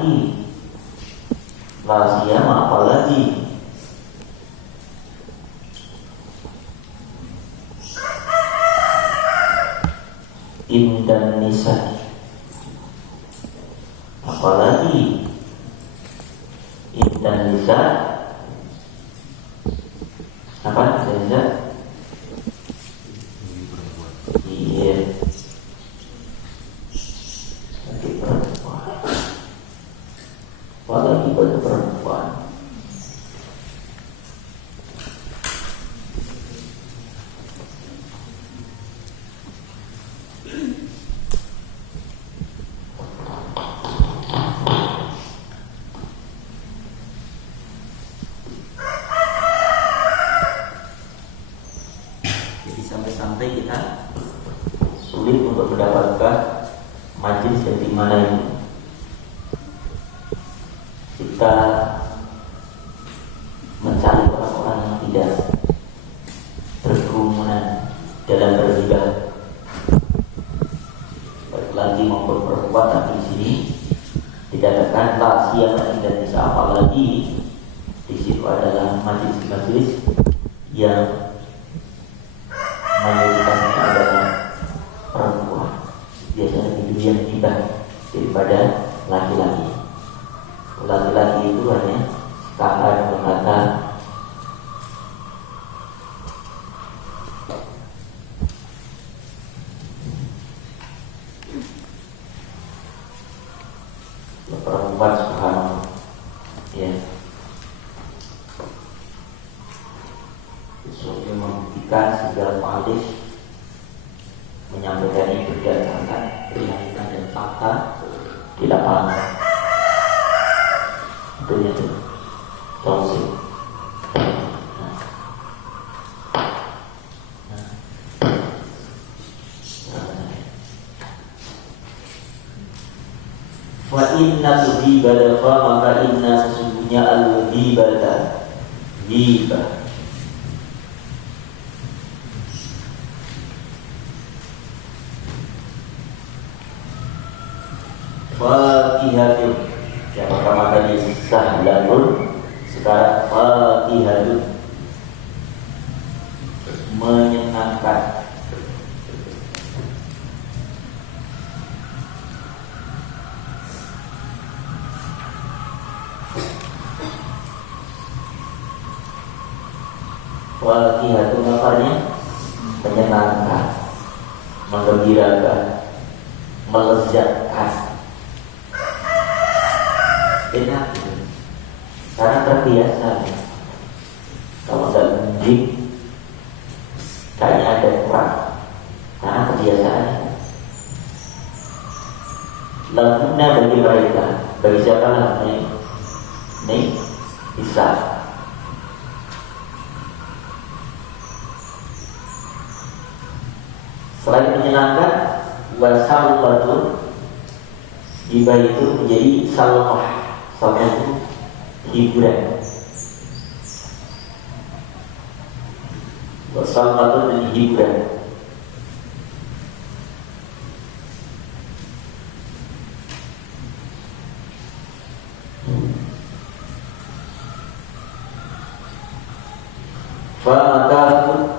apalagi, la siyama apalagi. Indan nisa, apalagi indan nisa. Apa indan nisa? Iya, bagi perempuan, apalagi pada perempuan. Sampai kita sulit untuk mendapatkan majelis yang dimana ini kita mencari orang-orang yang tidak berkerumunan dalam bergibah, baik lagi maupun perempuan. Tapi di sini dikatakan la siyama dan bisa apalagi di situ adalah majelis-majelis yang mayoritasnya adalah perempuan, biasanya lebih yang hibah daripada laki-laki. Laki-laki itu hanya sekadar berkata perempuan subhanallah, ya. Sofi membuktikan segala mu'alif menyampaikan ini berdasarkan realita dan fakta di lapangan. Tentunya itu Sofi. Wa inna al-ghibata fa maka inna sesungguhnya al-ghibata ghibah fakihatun, yang pertama tadi sahlanun, sekarang fakihatun, menyenangkan. Fakihatun artinya menyenangkan, menggembirakan, melezatkan. Enak gitu. Karena terbiasa. Kalau nggak menjing kayaknya ada kurang, karena kebiasaan. Lagunya bagi mereka, bagi siapa lagunya? Ini bisa. Selain menyenangkan, wasallatun, hibah itu menjadi salmah. Salmah itu hiburan. Wasallatun dan hiburan. Fa'akahun,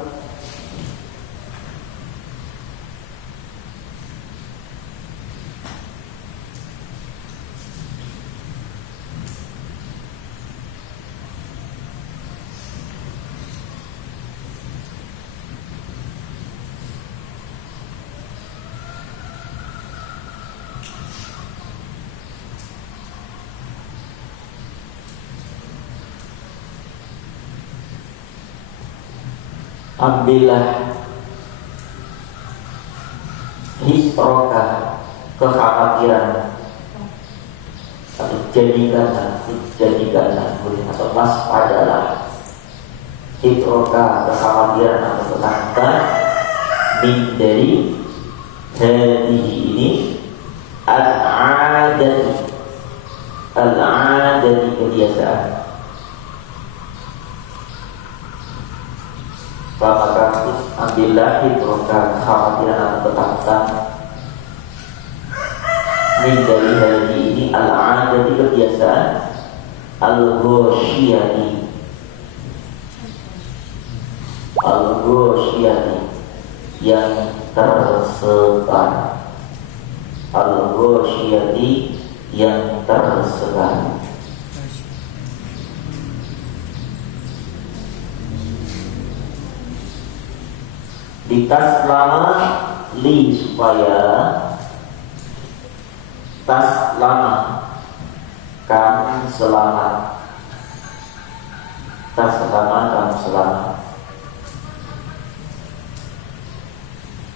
ambillah hisroka, kekhawatiran, atau jadikanlah atau waspadalah hisroka, kekhawatiran atau ketakutan min dari hadihi ini al-'adati kebiasaan. Maka ambillah hidroka, kekhawatiran atau ketakutan Min dari haji ini al-'adati kebiasaan, al-ghoshiyati, al-ghoshiyati yang tersebar, al-ghoshiyati yang tersebar. Ditas lama li supaya tas lama kamu selamat, tas lama kamu selamat.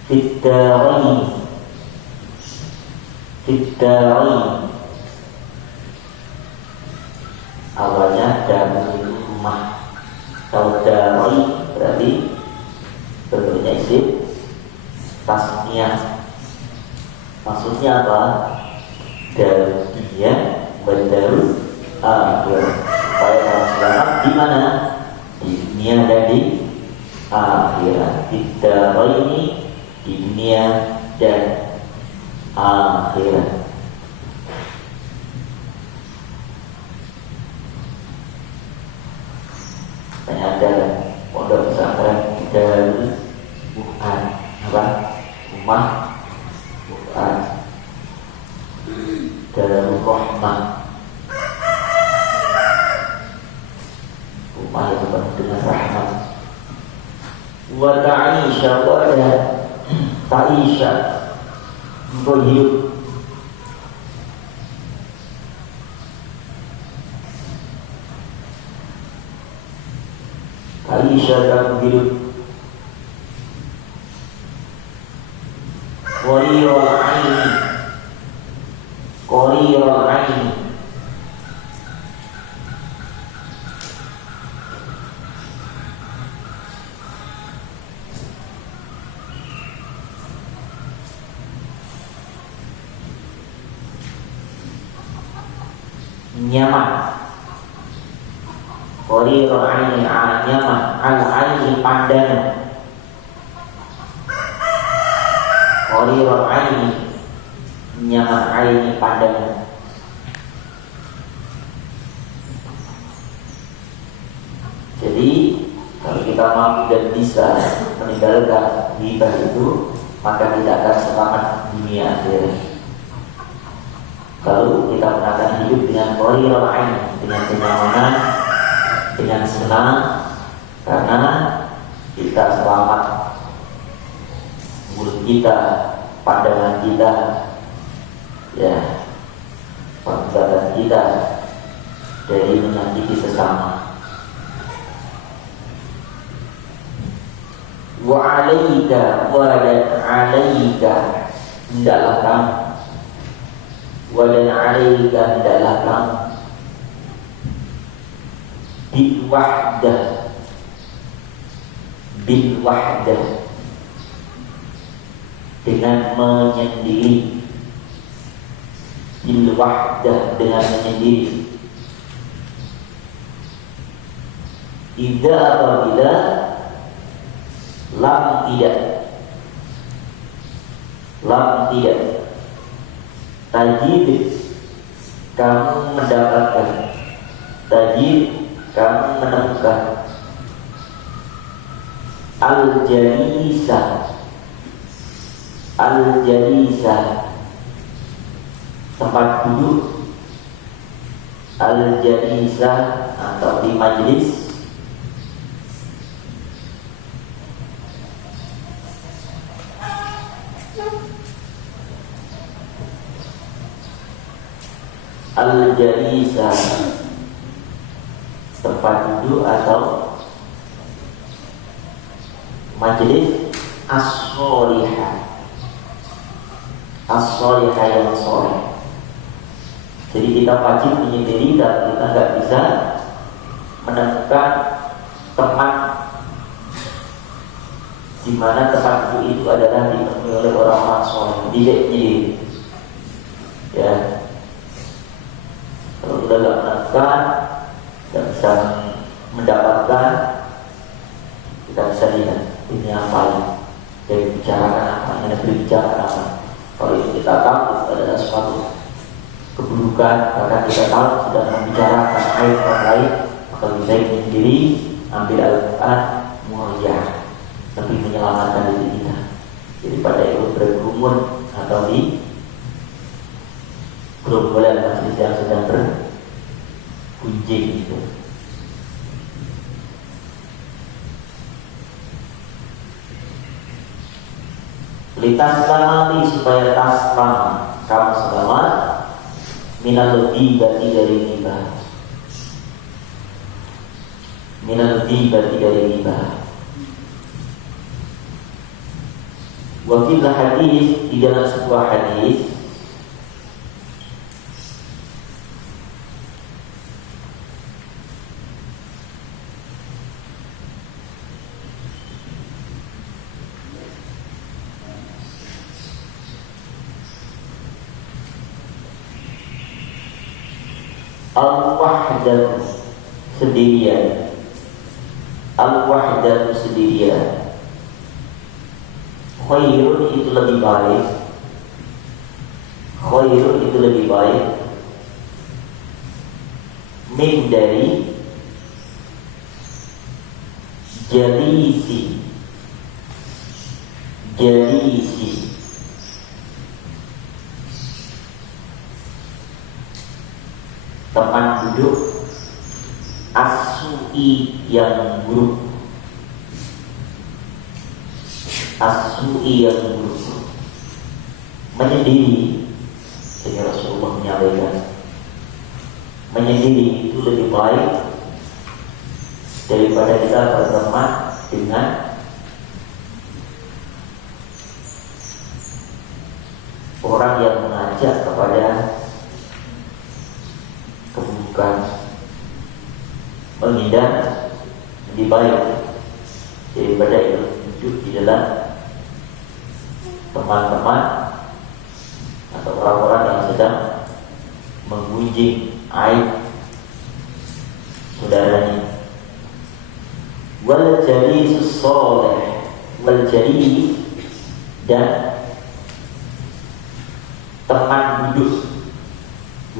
Fiddari, fiddari awalnya dari rumah. Kalau dari berarti bentuknya isim tasniah. Maksudnya apa? Dari dunia mendaru akhir. Supaya kamu selamat di mana? Di dunia dan di akhirat. Fiddari ini di dunia dan akhirat. Ada pondok pesantren dari bukan apa? Rumah bukan Darul Rahmah, rumah yang penuh dengan rahmat. Wa ta'isha, wa ada ta'isha, engkau hidup. Ta'isha kamu hidup. Qariral aini, qariral aini, nyaman. Qariral aini, nyaman. Al-aini pandangan. Qariral aini, nyaman. Aini pandangan. Jadi kalau kita mampu dan bisa meninggalkan ghibah itu, maka kita akan selamat dunia akhirat. Kalau kita akan hidup dengan qariral aini, dengan kenyamanan, dengan senang, karena kita selamat. Mulut kita, pandangan kita, ya, perbuatan kita dari menyakiti sesama. Wa alaika, wa dan alaika, hendaklah kamu, wa dan alaika, hendaklah kamu, bil wahdah, bil wahdah, dengan menyendiri, bil wahdah, dengan menyendiri. Idza apabila lam tidak, lam tidak, tajid kamu mendapatkan, tajid kamu menemukan, al-jalisa, al-jalisa tempat duduk, al-jalisa atau di majlis, al-jalisa tempat duduk atau majlis, as-solihah, as-solihah yang soleh. Jadi kita wajib menyendiri dan kita nggak bisa menemukan tempat di mana tempat duduk itu adalah dipenuhi oleh orang-orang soleh. Tidak sendiri, ya. Kalau kita nggak menemukan, tidak bisa mendapatkan, kita bisa lihat ini apa ya, dari bicarakan apa, yang ada berbicarakan apa. Kalau itu kita tahu adalah suatu keburukan, bahkan kita tahu sudah membicarakan aib orang lain, maka lebih baik menyendiri, ambil Al-Quran, murojaah, lebih menyelamatkan diri kita daripada ikut berkerumun atau di gerombolan majelis yang sedang bergunjing gitu. Litas selamati supaya tas lama kamu selamat minal ghibati dari ghibah, minal ghibati dari ghibah. Wa fil hadis, di dalam sebuah hadis, al-wahdatu sendirian, al-wahdatu sendirian, khairun itu lebih baik, khairun itu lebih baik, min dari jalisi, jalisi, teman duduk, as-su'i yang buruk, as-su'i yang buruk, menyendiri. Jadi Rasulullah menyampaikan, menyendiri itu lebih baik daripada kita berteman dengan orang yang mengajak kepada keburukan. Menghindar lebih baik daripada hidup di dalam teman-teman atau orang-orang yang sedang menggunjing aib saudaranya. Wal jalisus sholih, wal jalis dan teman duduk,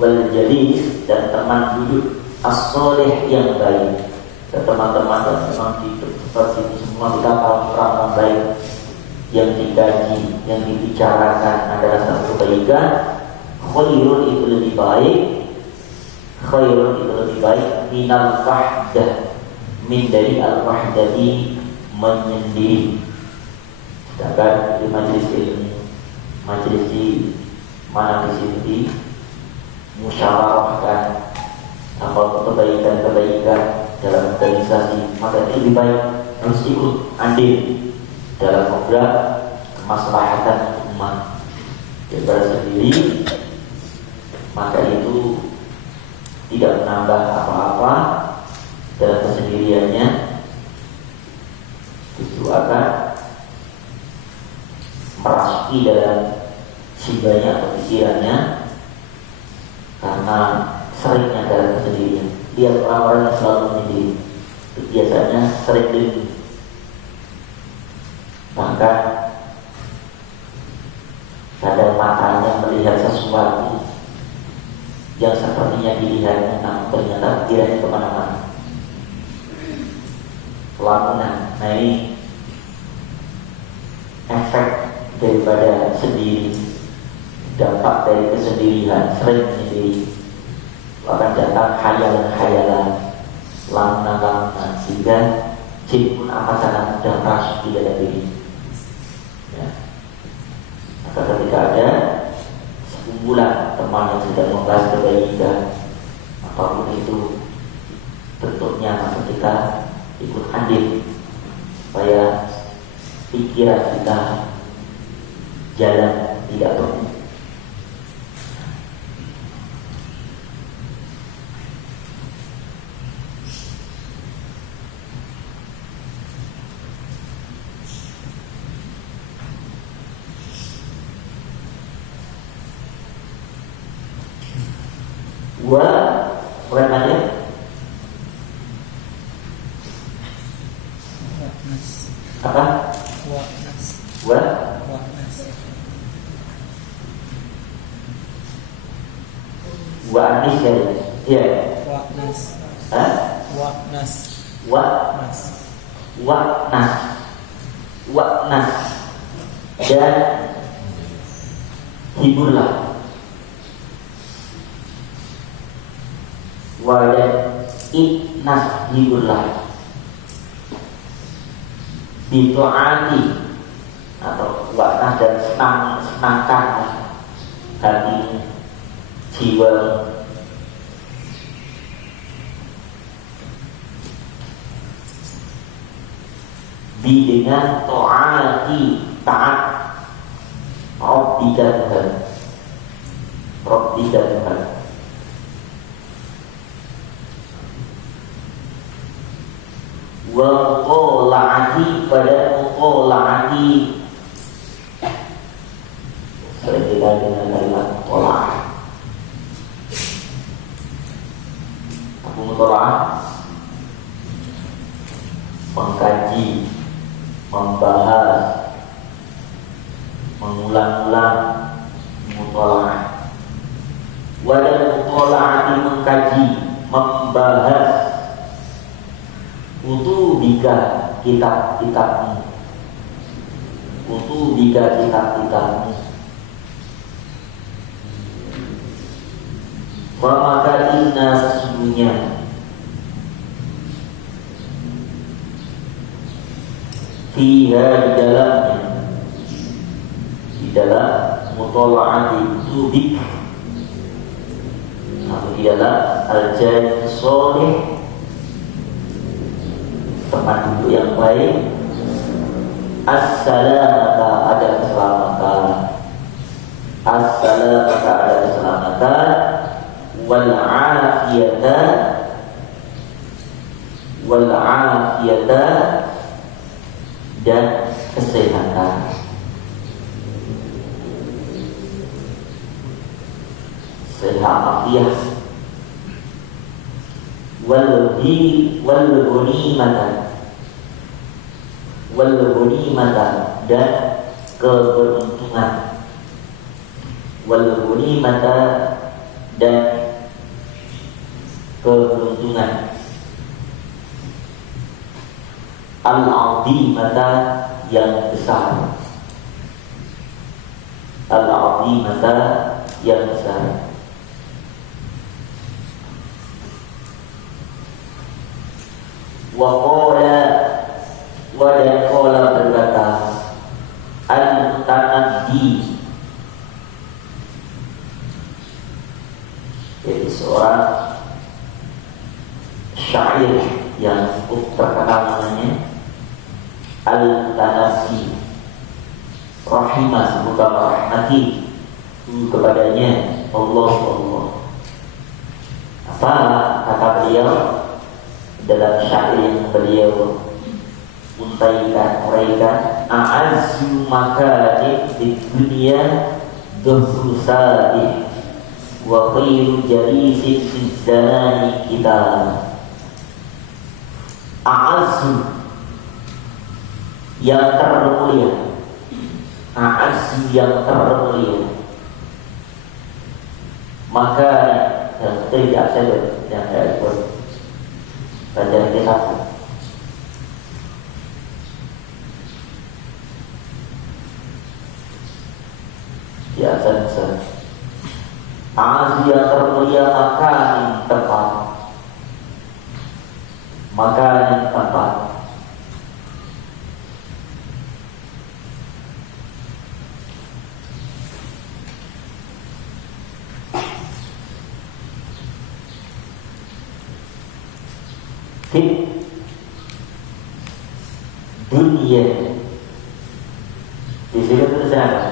wal jalis dan teman duduk, as-sholih yang baik. Dan teman-teman dan memang di seperti ini semua kita orang-orang baik yang digaji, yang dibicarakan adalah satu kebaikan. Khairun itu lebih baik, khairun itu lebih baik minal wahdah, min dari al-wahdati menyendiri. Sedangkan di majelis ilmu, majelis di mana di sini di musyawarahkan apa kebaikan-kebaikan dalam organisasi, maka itu lebih baik harus ikut andil dalam program kemaslahatan umat daripada sendiri. Maka itu tidak menambah apa-apa dalam kesendiriannya, justru akan merasuki dalam jiwanya atau pikirannya karena seringnya dalam kesendirian. Lihat orang-orang yang selalu menyendiri, biasanya sering diri, bahkan kadang matanya melihat sesuatu yang sepertinya dilihatnya, namun ternyata pikirannya kemana-mana, lamunan. Nah, ini efek daripada sendiri, dampak dari kesendirian, sering menyendiri, akan datang khayalan-khayalan, lamunan-lamunan, sehingga jin pun amat sangat mudah masuk di dalam diri. Ya. Maka ketika ada sekumpulan teman yang sedang membahas kebaikan, apapun itu bentuknya, maka kita ikut andil supaya pikiran kita jalan tidak perlu. Bukan aja apa? Wa'nis ya. Ya. Wa'nas. Hah? Wa'nas. Wa'nas. Mas. Wa'nas. Dan hiburlah. Wadan itnas hiburlah. Bitu'ati atau wa'nas dan senangkan hati jiwa. Dengan ta'ati taat Rabbika Tuhan, Rabbika Tuhan. Wa muqola'ati pada muqola'ati. Sering kita dengan kalimat muqola'ah. Apa muqola'ah? Mengkaji, membahas, mengulang-ulang, mutola'ah. Wadah mutola'ati mengkaji, membahas kutubika kitab-kitabmu, kutubika kitab-kitabmu. Wa maka inna sesungguhnya fiha di dalam mutola'ati kutubik atau di dalam al-jannah sholih, tempat duduk yang baik, as-salamata ada keselamatan, as-salamata ada keselamatan, wal-afiyata dan kesehatan. Sehat afiah. Wal-ghanimata dan keberuntungan. Wal-ghanimata dan keberuntungan. Al-'azimata yang besar. Al-'azimata yang besar. Wa qala berkata al-mutanaddi, yaitu seorang syair yang cukup terkenal namanya Al-Tanasi rahimah, semoga merahmati kepadanya Allah. Apa kata beliau dalam syair yang beliau uraikan? A'azzu makanin di dunia dhuhru sadih wa khairu jalisin fi zamani kita. A'azzu yang termulia, a'azzu yang termulia, maka yang tidak saya yang saya ikut baca kitab. Ya saja. A'azzu yang termulia makanin tempat, makanin tempat. Fit dunia di sini tulisan apa?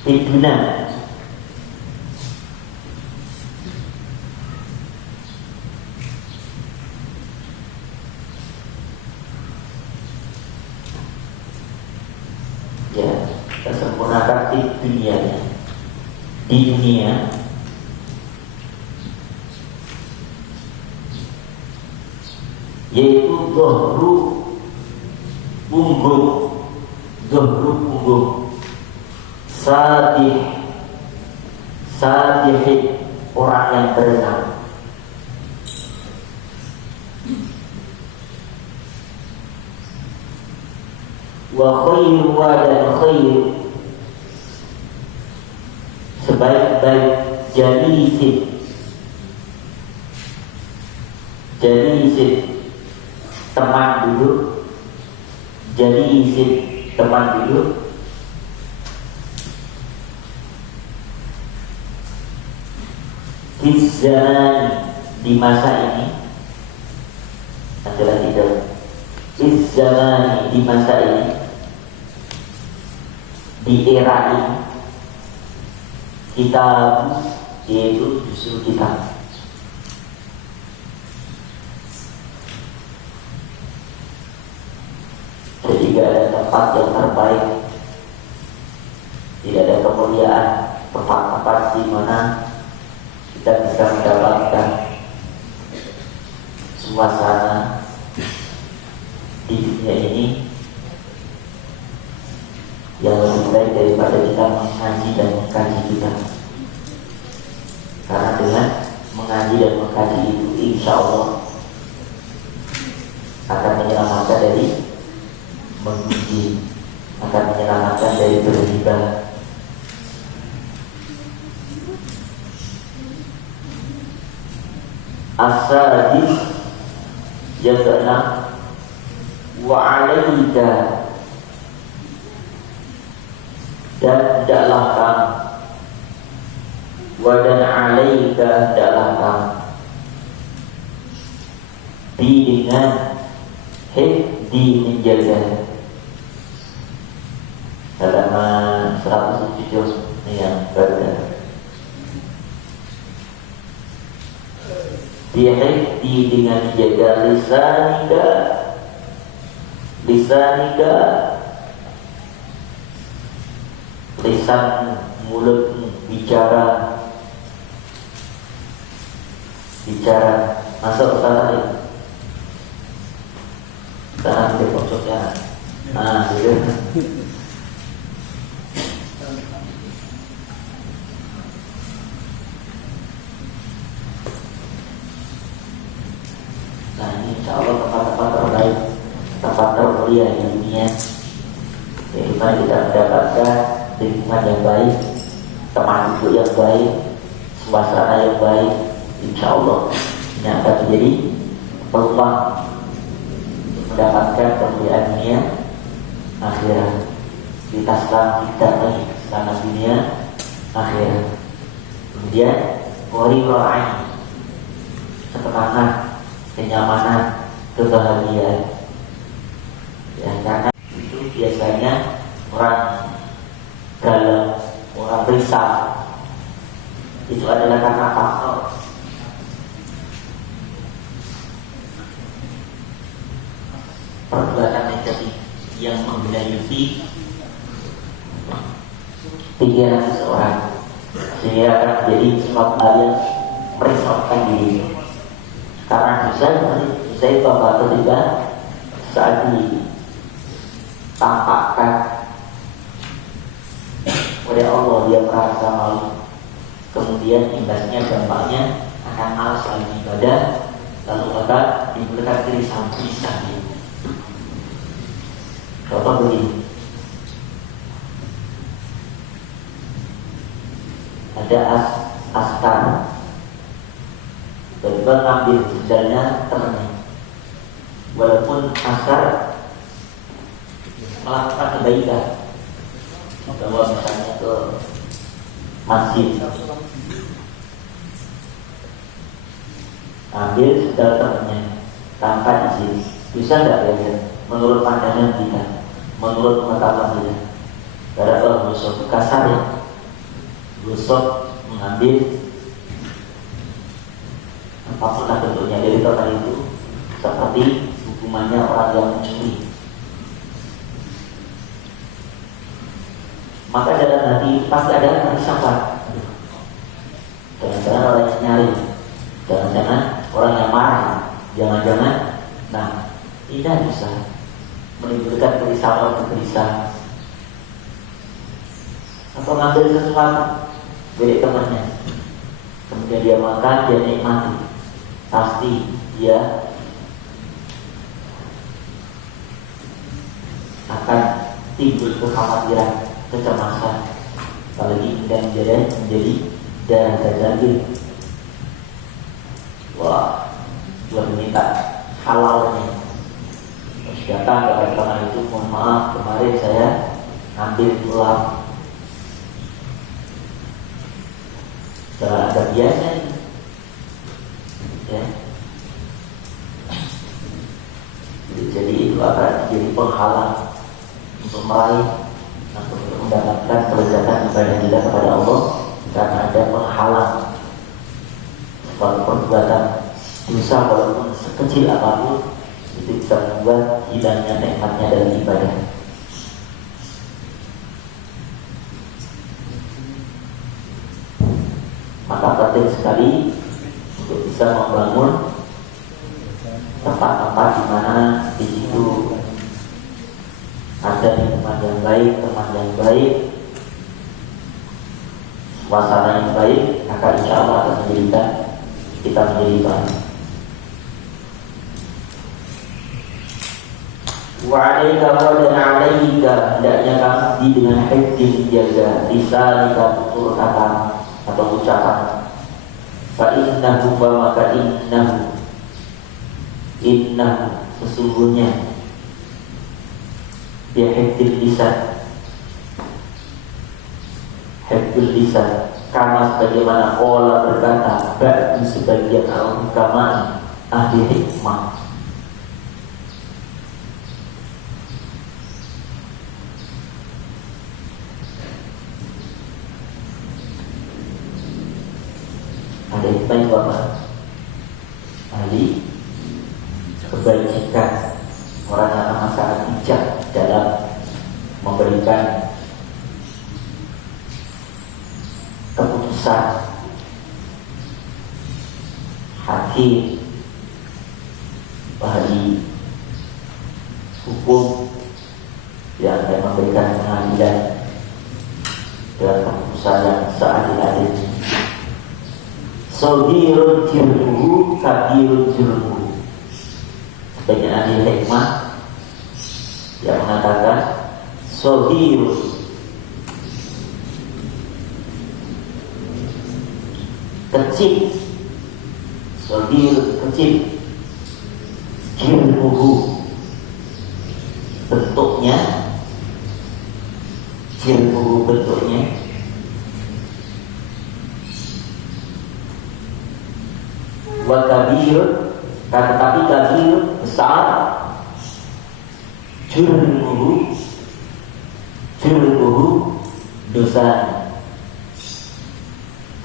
Fit dunia. Ya, kita sempurnakan fit dunia. Di dunia yaitu dhuhru punggung, Sabihin, orang yang berenang. Wa khairu wa dan khairu, sebaik-baik jalisin. Jalisin, teman duduk. Jalisin, teman duduk. Izzani, di masa ini. Adalah tidak. Izzani, di masa ini, di era ini. Kitab, yaitu justru kitab. Jadi tidak ada tempat yang terbaik, tidak ada kemuliaan, tempat-tempat di mana kita bisa mendapatkan suasana di dunia ini yang lebih baik daripada kita mengaji dan mengkaji kita. Karena dengan mengaji dan mengkaji itu, insya Allah akan menyelamatkan dari menguji, akan menyelamatkan dari berriba. As-sadis, yang keenam, wa alaika, dan hendaklah kamu, wa dan alaika, hendaklah kamu, di dengan hifdi, menjaga. Halaman 107 yang berbeda. Dihifdi dengan menjaga lisanika, lisan mulut, bicara. Masuk sana nih. Sana di pojoknya. Nah, gitu. Nah, ini insya Allah tempat-tempat terbaik, tempat termulia di dunia. Jadi mari kita mendapatkan lingkungan yang baik, teman duduk yang baik, suasana yang baik. Insya Allah ini akan menjadi peluang untuk mendapatkan kemuliaan dunia akhirat. Kita selamat dunia akhirat. Kemudian qari'ain, ketenangan, kenyamanan, kebahagiaan. Ya, karena itu biasanya orang galau, orang risau, itu adalah karena faktor perbuatan negatif yang menggelayuti pikiran seseorang, sehingga akan menjadi suatu hal yang merisaukan diri. Karena dosa itu apa? Ketika saat ditampakkan oleh Allah, dia merasa malu. Kemudian imbasnya, dampaknya akan malas lagi ibadah, lalu akan diberikan kerisauan ini. Contoh begini, ada askar, tiba-tiba ngambil sendalnya temannya, walaupun askar melakukan kebaikan, bawa misalnya ke masjid, ambil sendal temannya tanpa izin, bisa nggak ya? Menurut pandangan kita, menurut pengetahuan kita, gara-gara gosok kasar ya, gosok mengambil apapun bentuknya dari total itu, seperti hukumannya orang yang mencuri. Maka dalam hati pasti ada kerisauan. Jangan-jangan orang yang nyari, jangan-jangan orang yang marah, jangan-jangan, nah ini bisa menimbulkan kerisauan, atau ngambil sesuatu dari temannya. kemudian dia makan, dia nikmati, pasti dia akan timbul kekhawatiran, kecemasan, apalagi kemudian menjadi darah daging. Wah, dia meminta halalnya. Terus datang kepada teman itu, mohon maaf kemarin saya ambil tulang. Jangan ada biasa ini, ya. Jadi itu akan jadi penghalang untuk meraih untuk mendapatkan kelezatan ibadah kita kepada Allah, karena ada penghalang suatu perbuatan dosa walaupun sekecil apapun itu bisa membuat hilangnya nikmatnya dari ibadah. Maka penting sekali untuk bisa membangun tempat-tempat di mana di situ ada lingkungan yang baik, teman yang baik, suasana yang baik, akan insya Allah akan menjadikan kita menjadi baik. Wa'alaika wa dan alaika, hendaknya kamu dengan hifdz menjaga lisanika, tutur kata atau ucapan. Fa innahu wa maka innahu sesungguhnya dia hifdz lisan karena sebagaimana Allah berkata bagi sebagian al-hukama ahli hikmah. Ada hikmah itu apa? Ahli kebajikan, orang yang amat sangat bijak dalam memberikan keputusan, hakim, ahli hukum yang akan memberikan pengadilan dalam keputusan yang seadil-adilnya. Sohirun jirmuhu kabirun jirmuhu. Sebagian ahli hikmah yang mengatakan sohirun kecil, sohirun kecil, jirmuhu bentuknya, jirmuhu bentuknya, wa kabirun, tetapi kabir besar, jurmuhu dosa.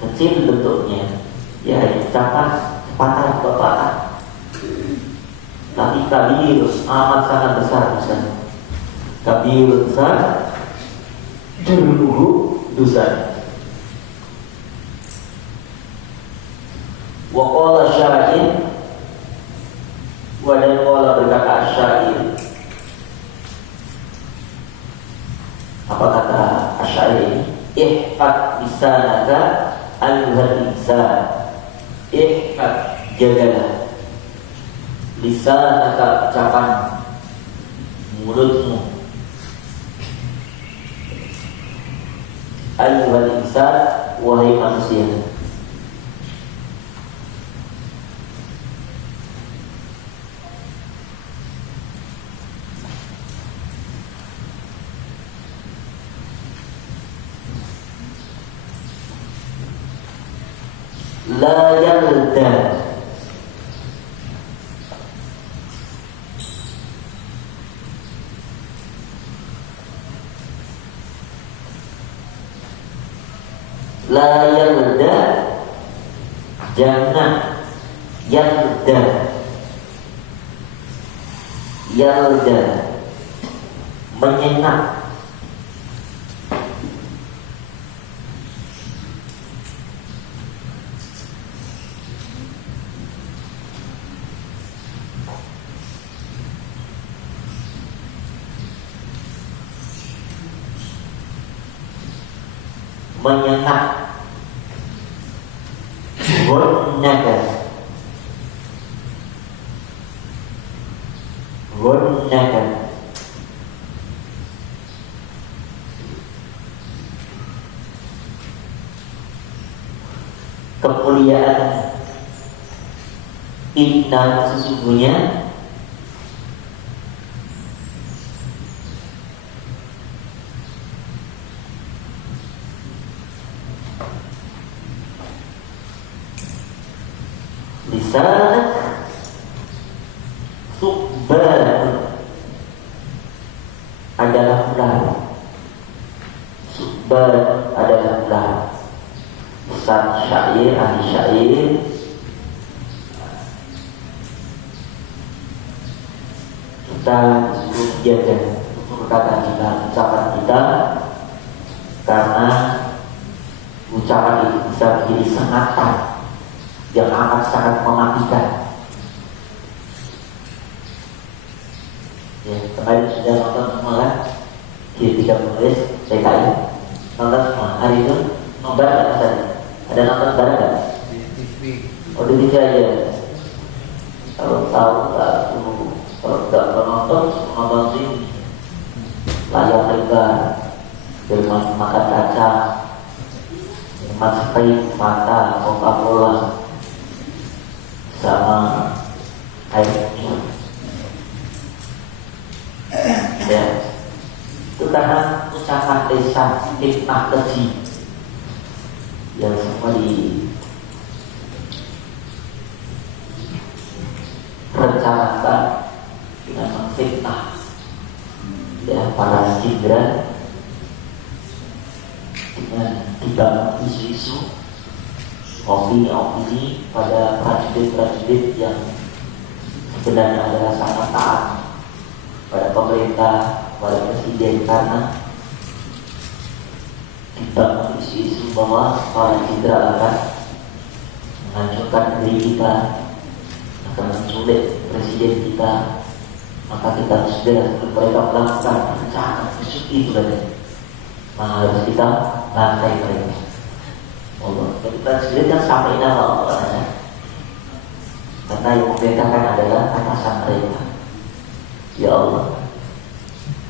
Kecil bentuknya, ya capat sepatah bapakah, tapi kabir amat sangat besar dosanya. Kabir besar, jurmuhu dosa. Wa qala syair, wa dan qala berkata syair. Apa kata syair ini? Ihfad lisanaka ayyuhal insan. Ihfad, jagalah lisanaka, ucapan mulutmu, ayyuhal insan, wahai manusia. La yalda, la yalda, jangan yalda, yalda menyengat, menyengat. Ghonnaka. Ghonnaka. Kemuliaan. Inna sesungguhnya. Lisanak subban adalah ular. Subban adalah ular. Lisan syair, ahli syair. Kita disuruh menjaga tutur kata kita, ucapan kita, karena ucapan itu bisa menjadi sengatan yang akan sangat mematikan. Ya, kemarin sudah nonton semua kan? Di 3 menulis TKI nonton semua. Hari itu nonton apa saja? Ada nonton bareng nggak? Di TV. Oh, di TV aja. Kalau tahu kalau nggak nonton sih layar lebar, bermain makan kaca, minum sprite, Fanta, Coca-Cola, sama air minum. Ya, itu karena ucapan lisan, hikmah keji yang semua direncanakan dengan memfitnah ya para jenderal dengan dibangun isu-isu, opini-opini pada prajurit-prajurit yang sebenarnya adalah sangat taat pada pemerintah, pada presiden, karena dibangun isu-isu bahwa para jenderal akan menghancurkan negeri kita, akan menculik presiden kita, maka kita harus bela sebelum mereka melakukan rencana busuk itu tadi. Maka harus kita lantai mereka. Allah, jadi presiden yang sampai nama Allah ya. Karena yang membedakan adalah atasan mereka. Ya Allah,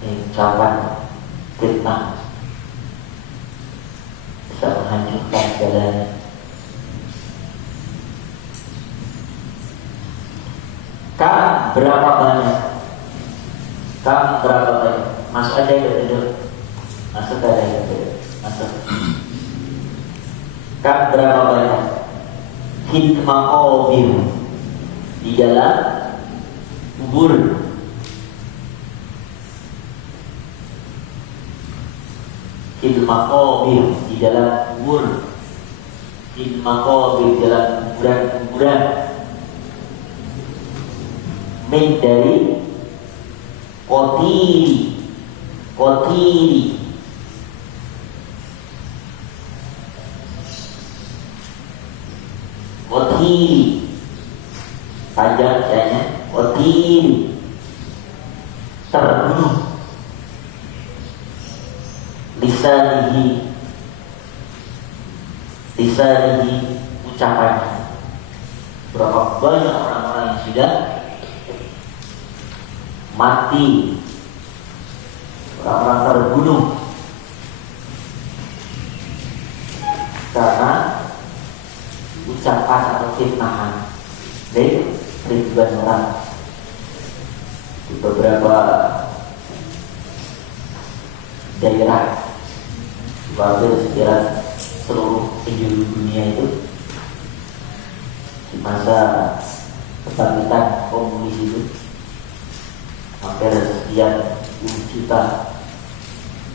ini ucapan fitnah bisa menghancurkan segalanya. Kam berapa banyak? Kam berapa banyak? Masuk aja ke tidur. Masuk aja ke tidur. Masuk. Kam berapa banyak? Hikmah qawbir di dalam kubur. Hikmah qawbir di dalam kubur. Hikmah qawbir di dalam kuburan-kuburan. Min dari kotiri panjang kayaknya kotiri terbunuh lisanihi ucapannya. Berapa banyak orang-orang yang sudah mati, orang-orang terbunuh karena ucapan atau fitnahan dari ribuan orang di beberapa daerah hampir sekiranya seluruh penjuru dunia itu di masa kebangkitan komunis itu hampir sekian puluh juta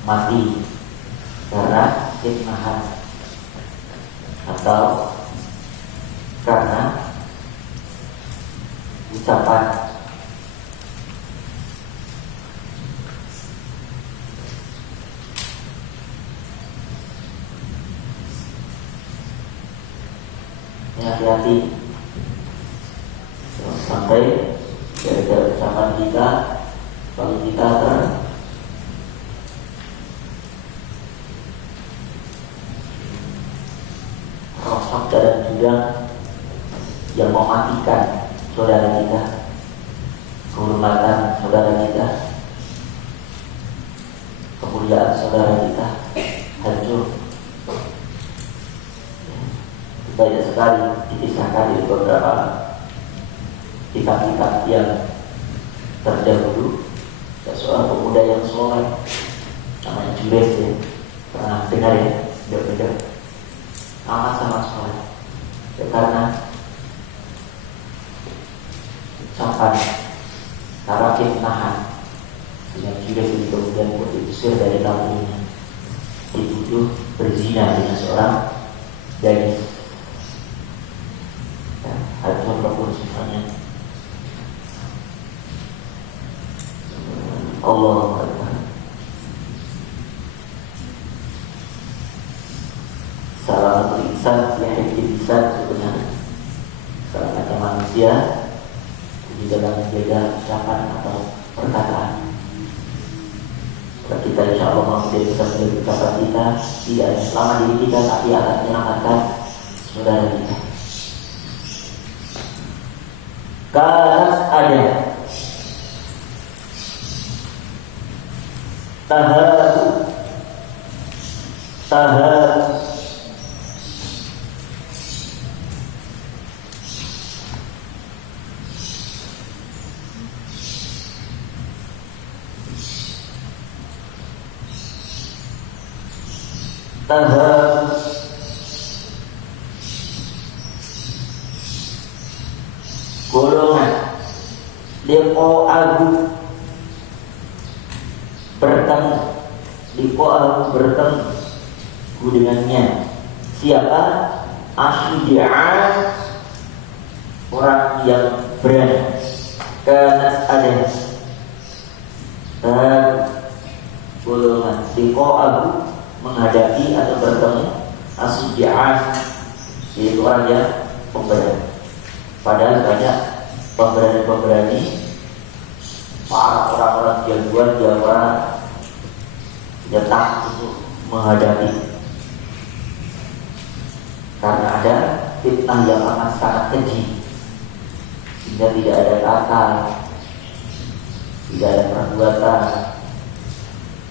mati karena fitnahan atau karena ucapan. Hati-hati sampai gara-gara ucapan kita, kalau kita terosok dalam jurang yang mematikan saudara kita, kehormatan saudara kita, kemuliaan saudara kita hancur. Banyak sekali dikisahkan di beberapa kitab-kitab yang terdahulu. Seorang pemuda yang soleh namanya Jules, ya, pernah dengar ya? Dengar. Amat sangat soleh, ya, karena ucapan cara fitnahan dengan Jules ini kemudian diusir dari kampungnya, dituduh berzina dengan seorang gadis. Ya, hancur lebur semuanya. Allah Akbar. Salah satu insan yang insan sebenarnya salah satu manusia di dalam menjaga ucapan atau perkataan. Kalau kita insya Allah mampu dia bisa menjaga ucapan kita, tidak hanya selama diri kita, tapi akan menyelamatkan saudara kita. Kalas ada tahadu golongan depo agu bertemu, depo agu bertemu dengannya siapa? Asyida'an, orang yang berani. Kanas ada golongan depo agu menghadapi atau bertemu Asyida'an, yaitu orang yang pemberani. Padahal banyak pemberani-pemberani, para orang-orang jagoan yang orang tidak takut untuk menghadapi, karena ada fitnah yang amat sangat keji, sehingga tidak ada kata, tidak ada perbuatan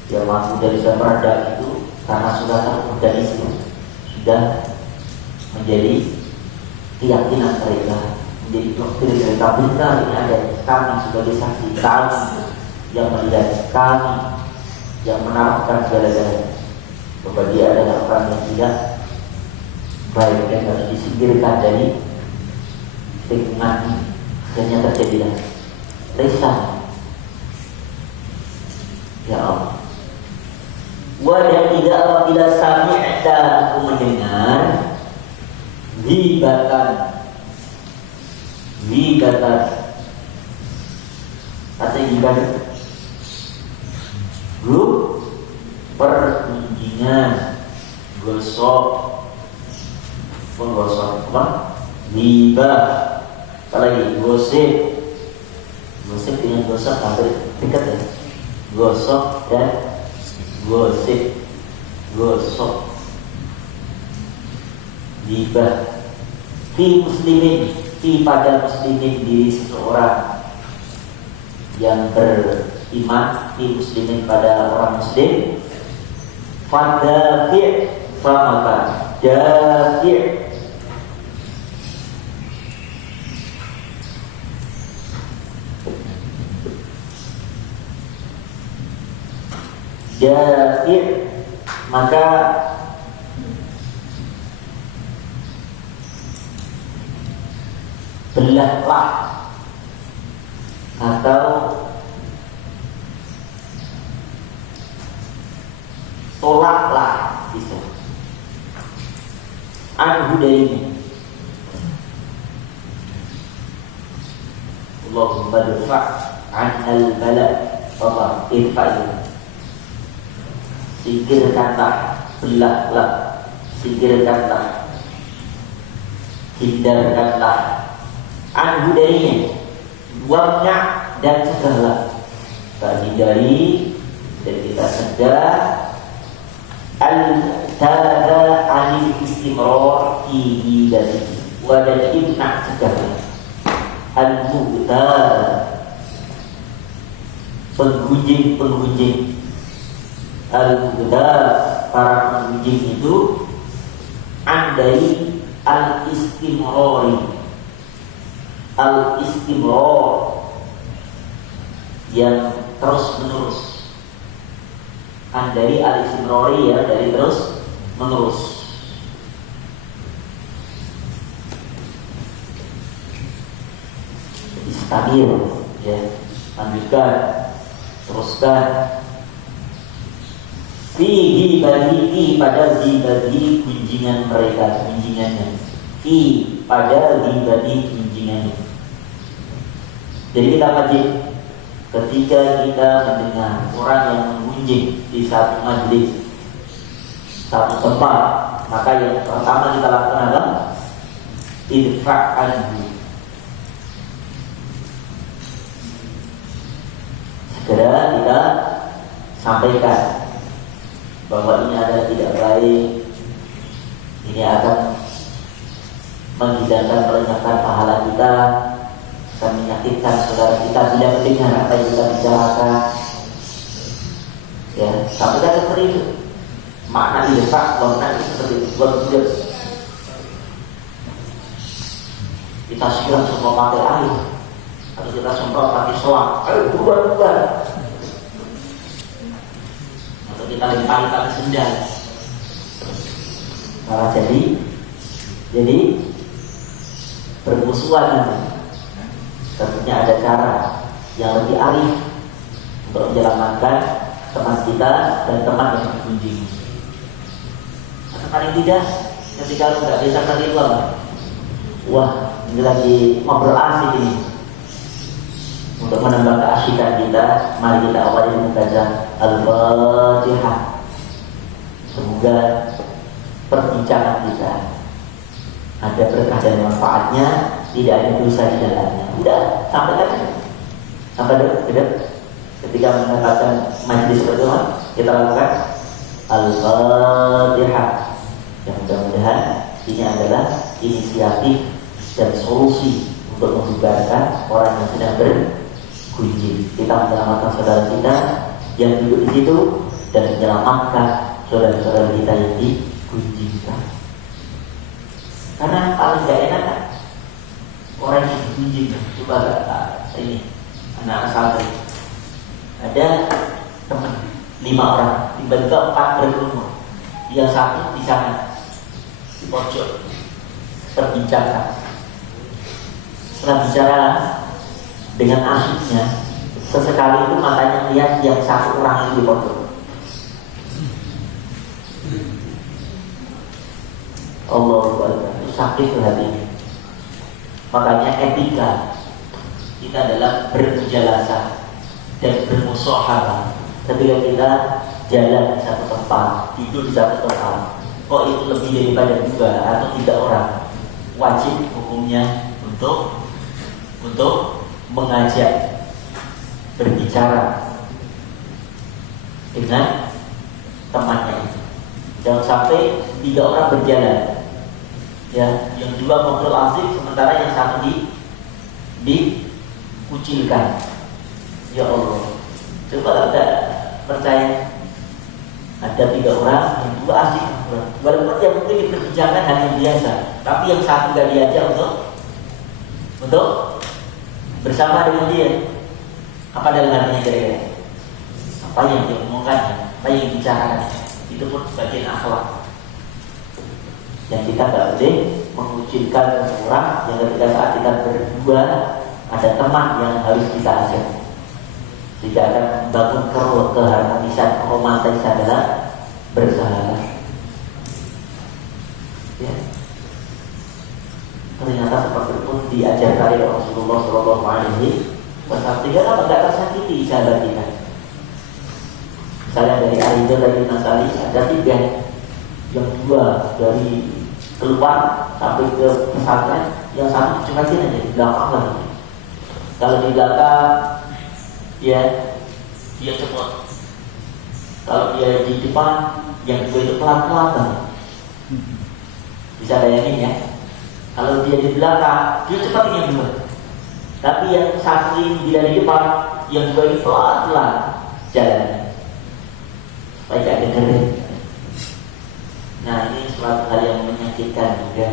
yang mampu dan bisa meredam itu, karena sudah terorganisir, sudah menjadi keyakinan mereka, menjadi doktrin mereka. Benar ini ada, kami sebagai saksi, kami yang melihat, kami yang menaruhkan segala-galanya bahwa dia adalah orang yang tidak baik dan harus disingkirkan dari stigma ini. Akhirnya terjadilah lisan, ya Allah. Wadah tidak apabila sami'ta, aku mendengar Hibatan artinya hibatan grup pergunjingan, gosok, menggosok apa? Hibah. Apalagi gosip dengan gosok hampir dekat ya. Gosok dan gosip, gosok. Hibah fi muslimin, fi pada muslimin, diri seseorang yang beriman, fi muslimin pada orang muslim. Fadafi' famaka dafi' dafi' maka belahlah atau tolaklah, bisa anhudainya. Allahumma dfa' annal bala, Allah irfa'il, singkirkanlah, belahlah, singkirkanlah, hindarkanlah anhudainya, wamna dan cegahlah, kita hindari dan kita cegah al-tada anil istimrar fihi, dan dan imna cegah al-mu'tar penggunjing al-mu'tar para penggunjing itu andai al-istimror yang terus menerus. Andai al-istimrori ya, dari terus menerus. Istamir ya, lanjutkan, teruskan. Fihi bagi pada dibagi kunjingan mereka, kunjingannya. Fi pada dibagi kunjingannya. Jadi kita wajib ketika kita mendengar orang yang mengunjing di satu majelis, satu tempat, maka yang pertama kita lakukan adalah idfa'anhu, segera kita sampaikan bahwa ini adalah tidak baik, ini akan menghilangkan peringatan pahala kita, akan menyakitkan saudara kita bila mendengar apa yang kita bicarakan. Ya, sampaikan seperti itu. Makna idfa' makna itu seperti itu. Buat kita siram semua pakai air, atau kita semprot pakai soak, ayo bubar. Atau kita lempari pakai sendal. Nah, jadi bermusuhan nanti. Tentunya ada cara yang lebih arif untuk menyelamatkan teman kita dan teman yang berkunjung. Atau paling tidak, ketika lu nggak bisa terima, wah ini lagi ngobrol asik ini. Untuk menambah keasikan kita, mari kita awali dengan baca Al-Fatihah. Semoga perbincangan kita ada berkah dan manfaatnya, tidak ada dosa di dalamnya. Udah, sampaikan aja. Sampai dekat. Ketika mendapatkan majelis pertemuan, kita lakukan Al-Fatihah. Yang mudah-mudahan ini adalah inisiatif dan solusi untuk membubarkan orang yang sedang berkunjing. Kita menyelamatkan saudara kita yang duduk di situ dan menyelamatkan saudara-saudara kita yang dikunjingkan. Karena paling gak enak kan orang yang dikunjing. Coba ini anak santri, ada teman 5 orang, tiba-tiba 4 berkerumun, yang satu di sana di pojok terbincangkan. Setelah bicara dengan asyiknya, sesekali itu matanya lihat yang satu orang itu di pojok. Allahu Akbar, itu sakit hati. Makanya etika kita adalah bermujalasah dan bermusahabah. Ketika kita jalan di satu tempat, tidur di satu tempat, kok itu lebih daripada 2 atau 3 orang, wajib hukumnya untuk mengajak berbicara dengan temannya. Jangan sampai 3 orang berjalan, ya, yang 2 ngobrol asik, sementara yang satu dikucilkan. Ya Allah, coba ada percaya ada 3 orang, yang 2 asik, walaupun yang mungkin diperbincangkan hal yang biasa, tapi yang satu gak diajak untuk bersama dengan dia. Apa dalam hatinya kira-kira? Apa yang dia omongkan, apa yang dibicarakan, itu pun sebagian akhlak. Yang kita tidak boleh mengucilkan seseorang yang ketika saat kita berdua ada teman yang harus kita ajak. Tidak akan membangun keharmonisan, keromantisan adalah bersahabat. Ya. Ternyata seperti itu diajarkan oleh Rasulullah SAW. Sehingga apa tidak tersakiti sahabat kita. Misalnya dari Arido dari Nasali ada 3, yang 2 dari keluar sampai ke pesantren, yang satu cuma aja di belakang lagi. Kalau di belakang ya dia cepat, kalau dia di depan yang 2 itu pelan-pelan. Bisa bayangin ya, Kalau dia di belakang, dia cepat yang dua. Tapi yang satu ini bila di depan, yang dua ini pelan-pelan jalan. Supaya tidak dengerin. Nah, ini suatu hal yang menyakitkan juga,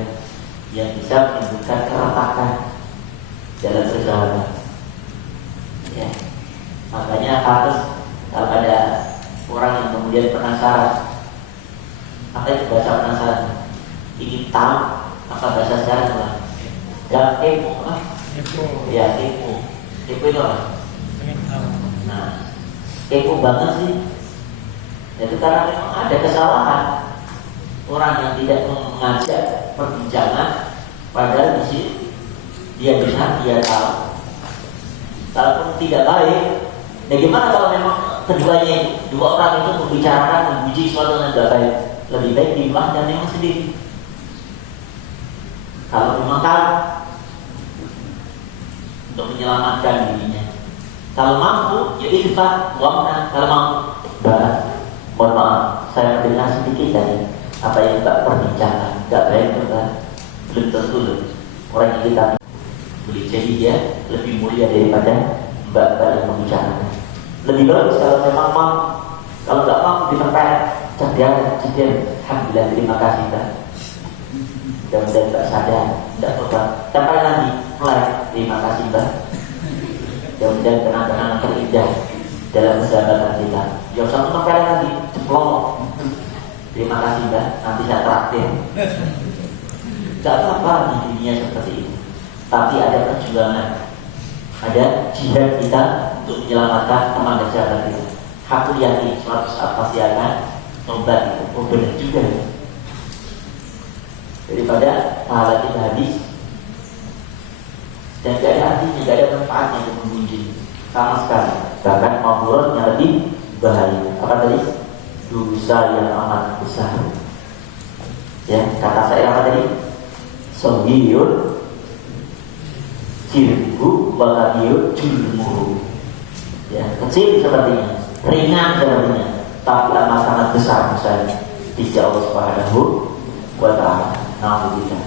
yang bisa menimbulkan keretakan dalam perjalanan. Ya, makanya harus pada orang yang kemudian penasaran, apa itu bahasa penasaran? Ingin tahu apa bahasa sekarang apa? Gak kepo, apa? Kepo. Ya kepo. Kepo itu apa? Pengen tahu. Nah, kepo banget sih. Itu karena memang ada kesalahan orang yang tidak mengajak perbincangan, padahal di sini dia dengar, dia tahu. Kalaupun tidak baik, bagaimana kalau memang keduanya dua orang itu membicarakan, memuji suatu yang tidak baik? Lebih baik diimah dan memang sendiri. Kalau memang tahu untuk menyelamatkan dirinya. Kalau mampu, ya infak, uangnya. Kalau mampu, bah, mohon maaf, saya mendengar sedikit dari apa yang Mbak perbincangkan. Gak baik Mbak, belum tentu loh. Orang yang kita boleh jadi dia lebih mulia daripada Mbak yang membicarakan. Lebih bagus kalau memang mampu. Kalau nggak mampu ditempel, cedera. Alhamdulillah, terima kasih Mbak. Mudah-mudahan Mbak sadar, tidak apa-apa. Tempel lagi, mulai. Terima kasih Mbak. Mudah-mudahan kenang-kenangan terindah dalam persahabatan kita. Yang satu tempel lagi, ceplok. Terima kasih Mbak, nanti saya traktir. Tidak apa-apa di dunia seperti itu. Tapi ada perjuangan, ada jihad kita untuk menyelamatkan teman dan sahabat kita. Aku yakin suatu saat pasti akan tobat itu. Oh benar juga. Daripada pahala kita habis dan gak ada artinya, gak ada manfaatnya untuk mengunjungi sama sekali. Bahkan maburatnya lebih bahaya. Apa tadi? Dosa yang amat besar. Ya, kata saya apa tadi? Sohiyun jirbu walabiyun julmuru. Ya, kecil sepertinya, ringan sepertinya, tapi amat sangat besar misalnya di sisi Allah Subhanahu wa Ta'ala. Alhamdulillah.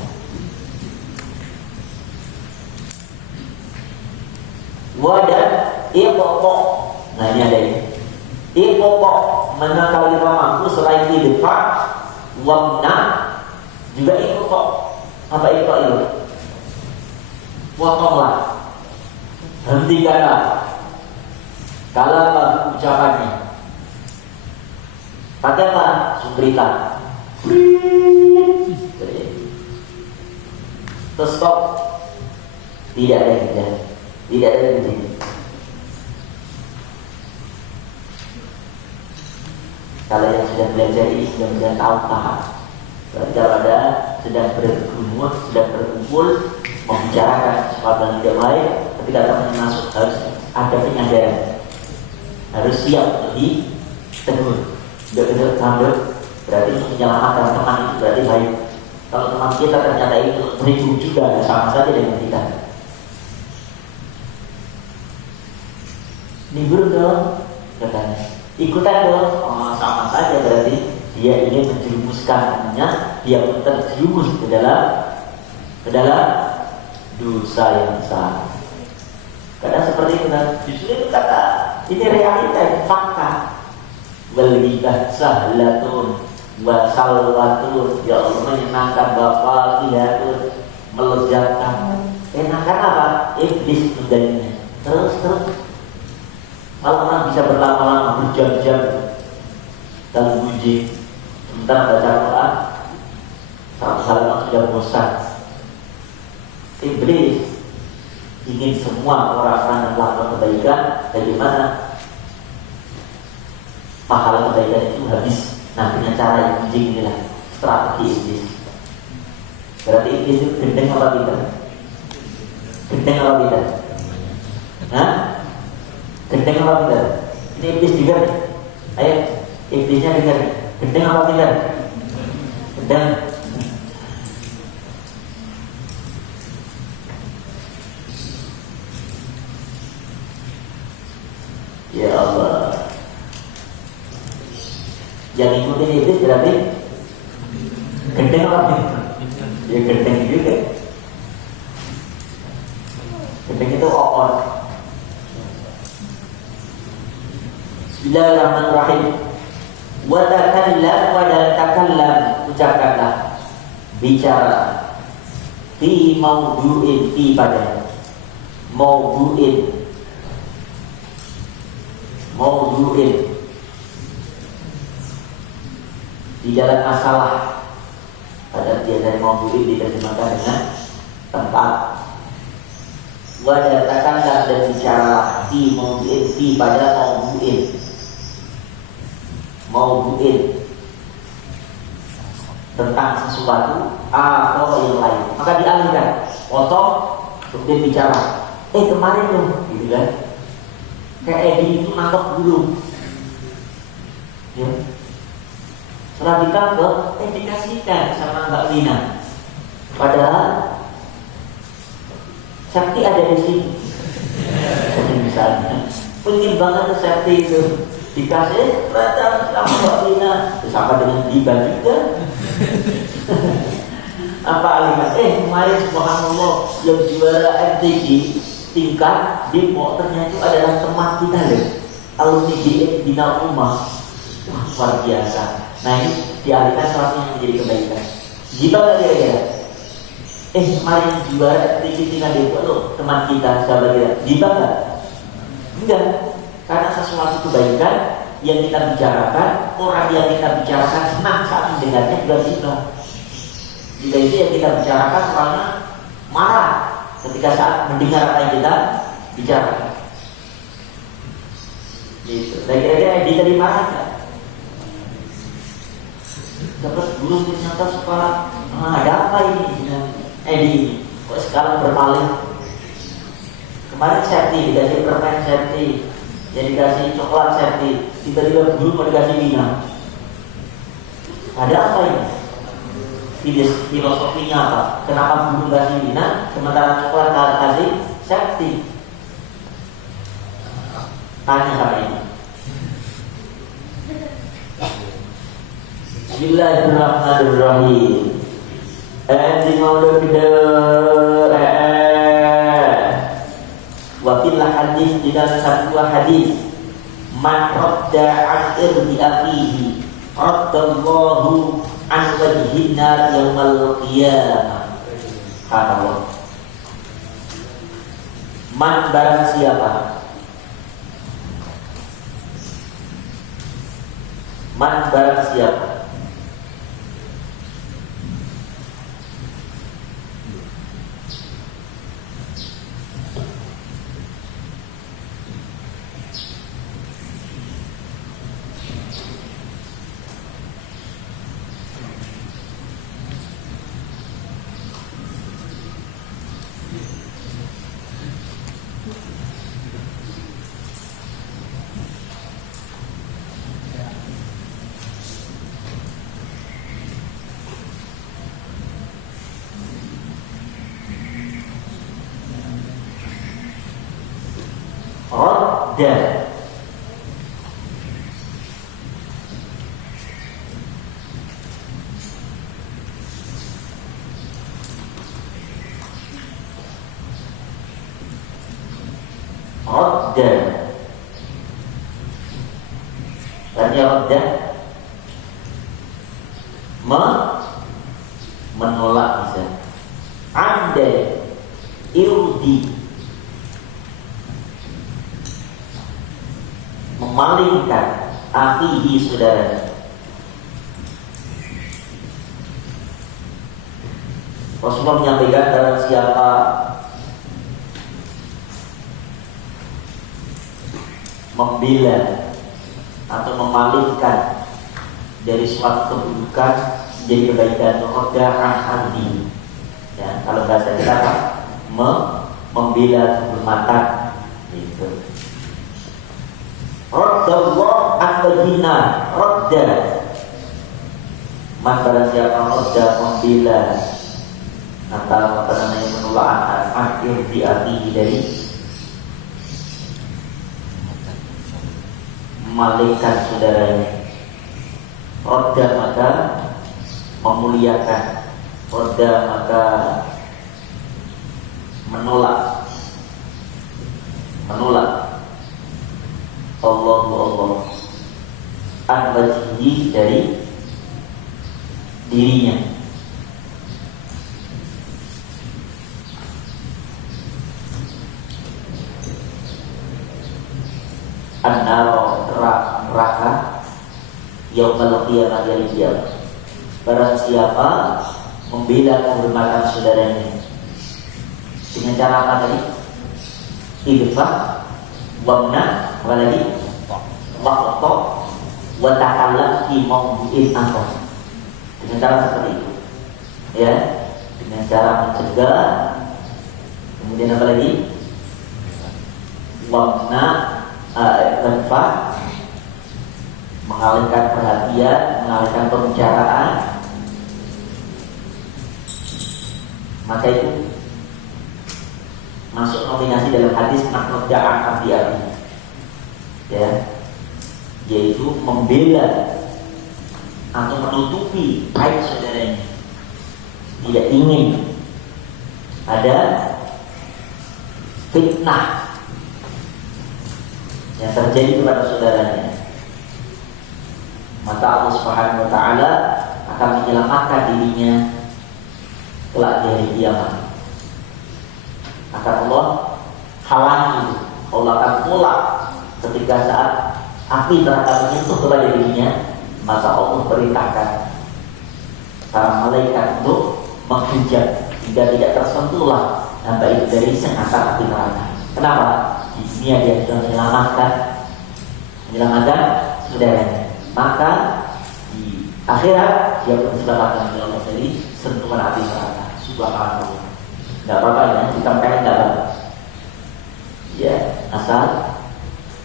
Wadah pokok. Nah ini ada ini. Pokok menakali mampu selain idfa wamna juga pokok. Apa itu? Potonglah, hentikanlah. Kalau apa ucapannya? Pakai apa? Sumberita. Terus stop. Tidak ada hijab. Tidak ada hijab. Kalau yang sudah belajar ini sudah tahu paham. Kalau ada sedang bergumul, sedang berkumpul, membicarakan sesuatu yang tidak baik, ketika teman masuk harus ada penyadaran, harus siap untuk ditegur. Tidak sambil berarti menyelamatkan teman itu berarti baik. Kalau teman kita ternyata itu beribu juga, sama saja dengan kita. Libur dong, katanya. Ikutan dong, sama saja berarti dia ingin menjerumuskan, dia pun terjerumus ke dalam dosa yang besar. Kadang seperti itu kan, justru itu kata ini realita, fakta. Walghibah sahlatun wa salwatun, ya Allah menyenangkan bapak lihatun, melezatkan. Enakan apa? Iblis mudahnya. Terus kalau orang bisa berlama-lama berjam-jam dalam puji, sementara baca Quran satu halaman sudah bosan. Iblis ingin semua orang melakukan kebaikan. Bagaimana pahala kebaikan itu habis? Nah, dengan cara yang puji inilah strategi iblis. Berarti iblis itu gendeng apa tidak? Gendeng apa tidak? Hah? Gendeng apa tidak? Ini iblis dengar. Ayo, iblisnya dengar. Gendeng apa tidak? Gendeng. Ya Allah. Yang ikutin iblis berarti gendeng apa tidak? Ya gendeng juga. Demikian itu on. Bismillahirrahmanirrahim. Wa takallam, ucapkanlah, bicara, fi maudu'in, fi pada maudu'in di dalam masalah. Pada dia dari maudu'in diterjemahkan dengan tempat. Wadatakanlah dan bicaralah, fi maudu'in, fi pada maudu'in tentang sesuatu atau yang lain. Maka dialihkan, potong, kemudian bicara. Kemarin tuh, gitu kan? Kayak Edi itu nangkep dulu. Ya. Setelah ditangkap, dikasihkan sama Mbak Lina. Padahal Sakti ada di sini. Misalnya, pengen banget Sakti itu dikasih, ternyata sama Mbak Lina, sama dengan Diba juga. Apa aliran? Kemarin subhanallah yang juara MTG tingkat Depok ternyata adalah teman kita loh, alumni Bina Umar. Wah, luar biasa. Nah ini dialihkan sesuatu yang menjadi kebaikan. Gitu nggak kira-kira? Kemarin juara MTG tingkat Depok loh, teman kita, sahabat kita. Gitu nggak? Enggak, karena sesuatu kebaikan yang kita bicarakan, orang yang kita bicarakan senang saat mendengarnya juga gitu. Jika itu yang kita bicarakan orangnya marah ketika saat mendengar apa yang kita bicarakan. Gitu. Dan kira-kira Edi tadi marah nggak? Dapat guru ternyata sekolah, ada apa ini dengan Edi ini? Kok sekarang berpaling? Kemarin Septi dikasih permen Septi, yang dikasih coklat Septi, tiba-tiba guru mau dikasih Bina. Ada apa ini? Filosofinya apa? Kenapa guru kasih Bina sementara coklat kasih Septi? Tanya sama ini. Bismillahirrahmanirrahim. Di maulud wa fil hadis, di dalam satu hadis, man radda an irdi afihi raddallahu an wajhin nar yaumal qiyamah. Subhanallah. Man barang siapa, man barang siapa radda, radda, tadi radda menolak bisa. Anda irdi, memalingkan akhihi, saudara. Rasulullah menyampaikan barang siapa membela atau memalingkan dari suatu keburukan menjadi kebaikan, roda'an hadi. Ya, kalau bahasa kita membela kehormatan gitu. Raddallahu an wajhina, radda, man barang siapa radda, membela atau menolak akhir di arti dari memalingkan saudaranya. Radda maka memuliakan, radda maka menolak, Allah an wajhihi dari dirinya. An-nar neraka yaumul qiyamah hari kiamat. Barang siapa membela kehormatan saudaranya dengan cara apa tadi? Idfa wamna waladi waqta wa takallam fi mawdu'in akhar. Dengan cara seperti itu. Ya, dengan cara mencegah. Kemudian apa lagi? Wamna idfa, mengalihkan perhatian, mengalihkan pembicaraan. Maka itu masuk nominasi dalam hadis maknuda'an abdi-abdi, ya, yaitu membela atau menutupi aib saudaranya. Tidak ingin ada fitnah yang terjadi kepada saudaranya. Maka Allah Subhanahu wa taala akan menyelamatkan dirinya kelak di hari kiamat. Akan Allah halangi itu. Allah akan tolak ketika saat api neraka menyentuh kepada dirinya. Maka Allah perintahkan para malaikat untuk menghujat hingga tidak tersentuhlah hamba itu dari sengatan api neraka. Kenapa? Di dunia dia sudah menyelamatkan saudaranya. Maka di akhirat dia pun diselamatkan oleh Allah dari sentuhan api neraka. Subhanallah. Tidak apa-apa ya, kita pengen tidak apa-apa. Ya, asal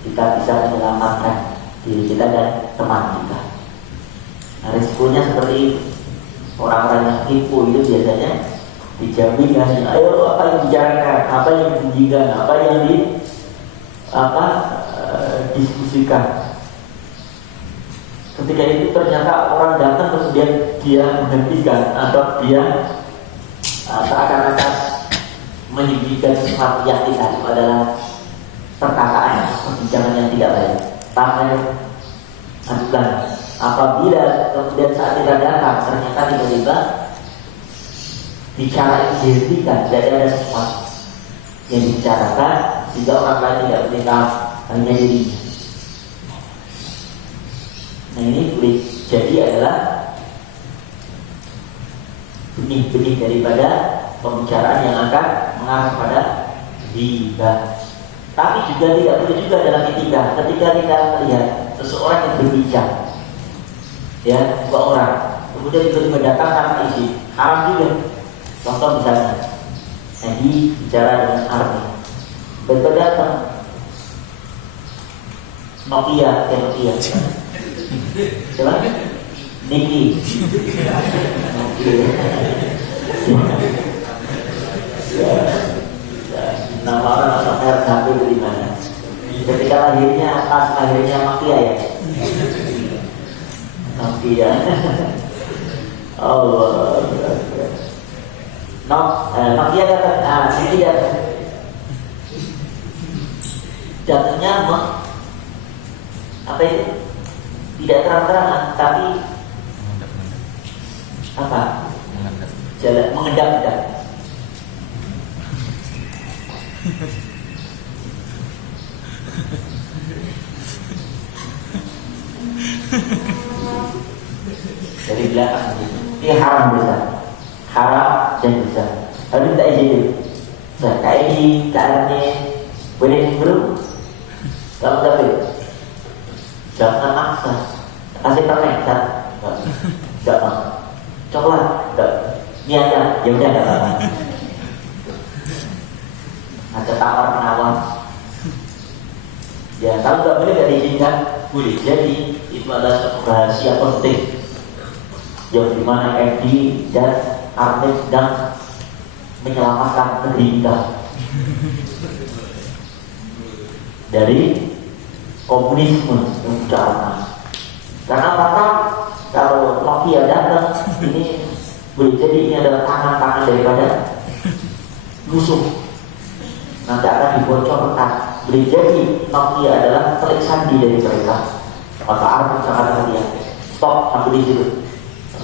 kita bisa menyelamatkan diri kita dan teman kita. Nah, risikonya seperti itu. Orang-orang yang tipu itu biasanya dijamin kasih, ayo apa yang dibicarakan, apa yang dijanjikan, apa yang diskusikan. Ketika itu ternyata orang datang kemudian dia menghentikan atau dia seakan-akan menyembunyikan sesuatu yang tidak, itu adalah perkataan pembicaraan yang tidak baik. Tangan adukan. Apabila kemudian saat kita datang ternyata tiba-tiba bicara itu dihentikan, tidak ada sesuatu yang dibicarakan sehingga orang lain tidak boleh tahu, hanya dirinya. Nah, ini boleh jadi adalah benih-benih daripada pembicaraan yang akan mengarah pada riba. Tapi juga tidak boleh juga dalam etika. Ketika kita melihat seseorang yang berbicara, ya, dua orang, kemudian tiba-tiba datang tanpa izin, haram juga. Contoh misalnya, Nabi bicara dengan army, tiba-tiba datang Nokia, coba, Niki, nama orang atau merek HP dari mana? Ketika lahirnya, pas lahirnya Nokia ya. Nokia. Allah. Nokia datang, ini datang. Jatuhnya apa itu? Tidak terang-terangan, tapi apa? Jalan mengendap-endap. Dari belakang begitu. Ini haram besar, haram dan besar. Lalu minta izin. Nah, kayak di keadaannya boleh bro. Kamu tapi jangan maksa. Kasih permen, jangan. Coklat, enggak. Ini aja, ya udah enggak apa-apa. Ada tawar menawar. Ya, kalau nggak boleh nggak diizinkan, boleh. Jadi itu adalah suatu rahasia penting yang dimana MD dan Armin sedang menyelamatkan negeri kita dari komunisme yang sudah lama. Karena apa? Kalau Nokia datang, ini boleh jadi ini adalah tangan-tangan daripada musuh. Nanti akan dibocorkan boleh jadi Nokia adalah telik sandi dari mereka. Maka Arab sangat dia stop sampai di situ,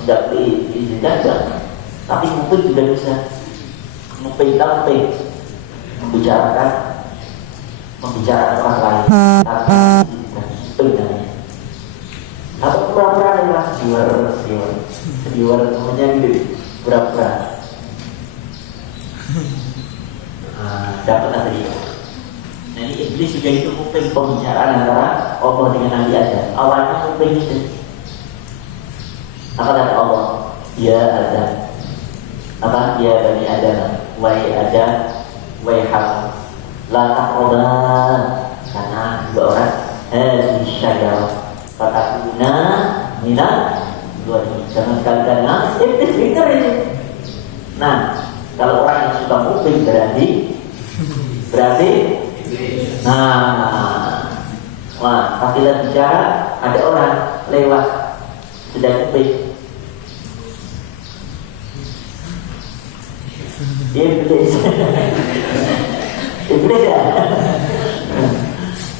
tidak diizinkan enggak. Tapi mungkin juga bisa membicarakan orang lain, tapi diizinkan. Atau pura-pura adalah sediwer semuanya gitu, pura-pura. Dapat tadi. Jadi iblis juga itu mungkin pembicaraan antara Allah dengan Nabi Adam. Awalnya mungkin itu. Apa kata Allah? Ya Adam. Apa? Ya Bani Adam. Wahai Adam, wahai Hawa. La taqraba, karena dua orang hadhihi syajarah fatakuna minal zalimin. Jangan sekali-kali iblis pintar ini. Nah, kalau orang yang suka mungkin berarti wah, pas kita bicara ada orang lewat sedang mungkin iblis iblis ya,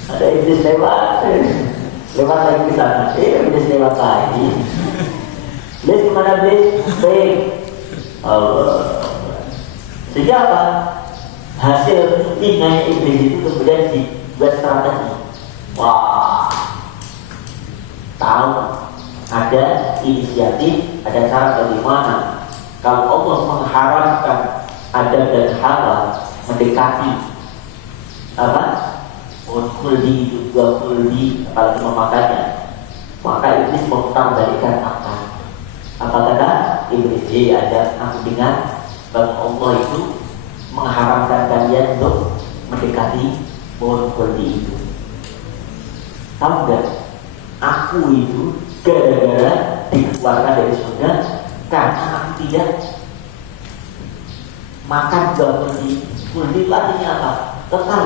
ada iblis lewat lagi ke sana, iblis lewat lagi. Iblis kemana iblis? Baik. Allah. Sehingga apa? Hasil intinya iblis itu kemudian dibuat strategi. Wah, tahu ada inisiatif, ada cara bagaimana kalau Allah mengharamkan Adam dan Hawa mendekati apa? Khuldi itu dua khuldi apalagi memakannya, maka iblis memutarbalikan akal. Apa kata iblis? Ada aku dengar bahwa Allah itu mengharamkan kalian untuk mendekati pohon khuldi itu. Tahu nggak? Aku itu gara-gara dikeluarkan dari surga karena aku tidak makan buah khuldi. Khuldi artinya apa? Kekal.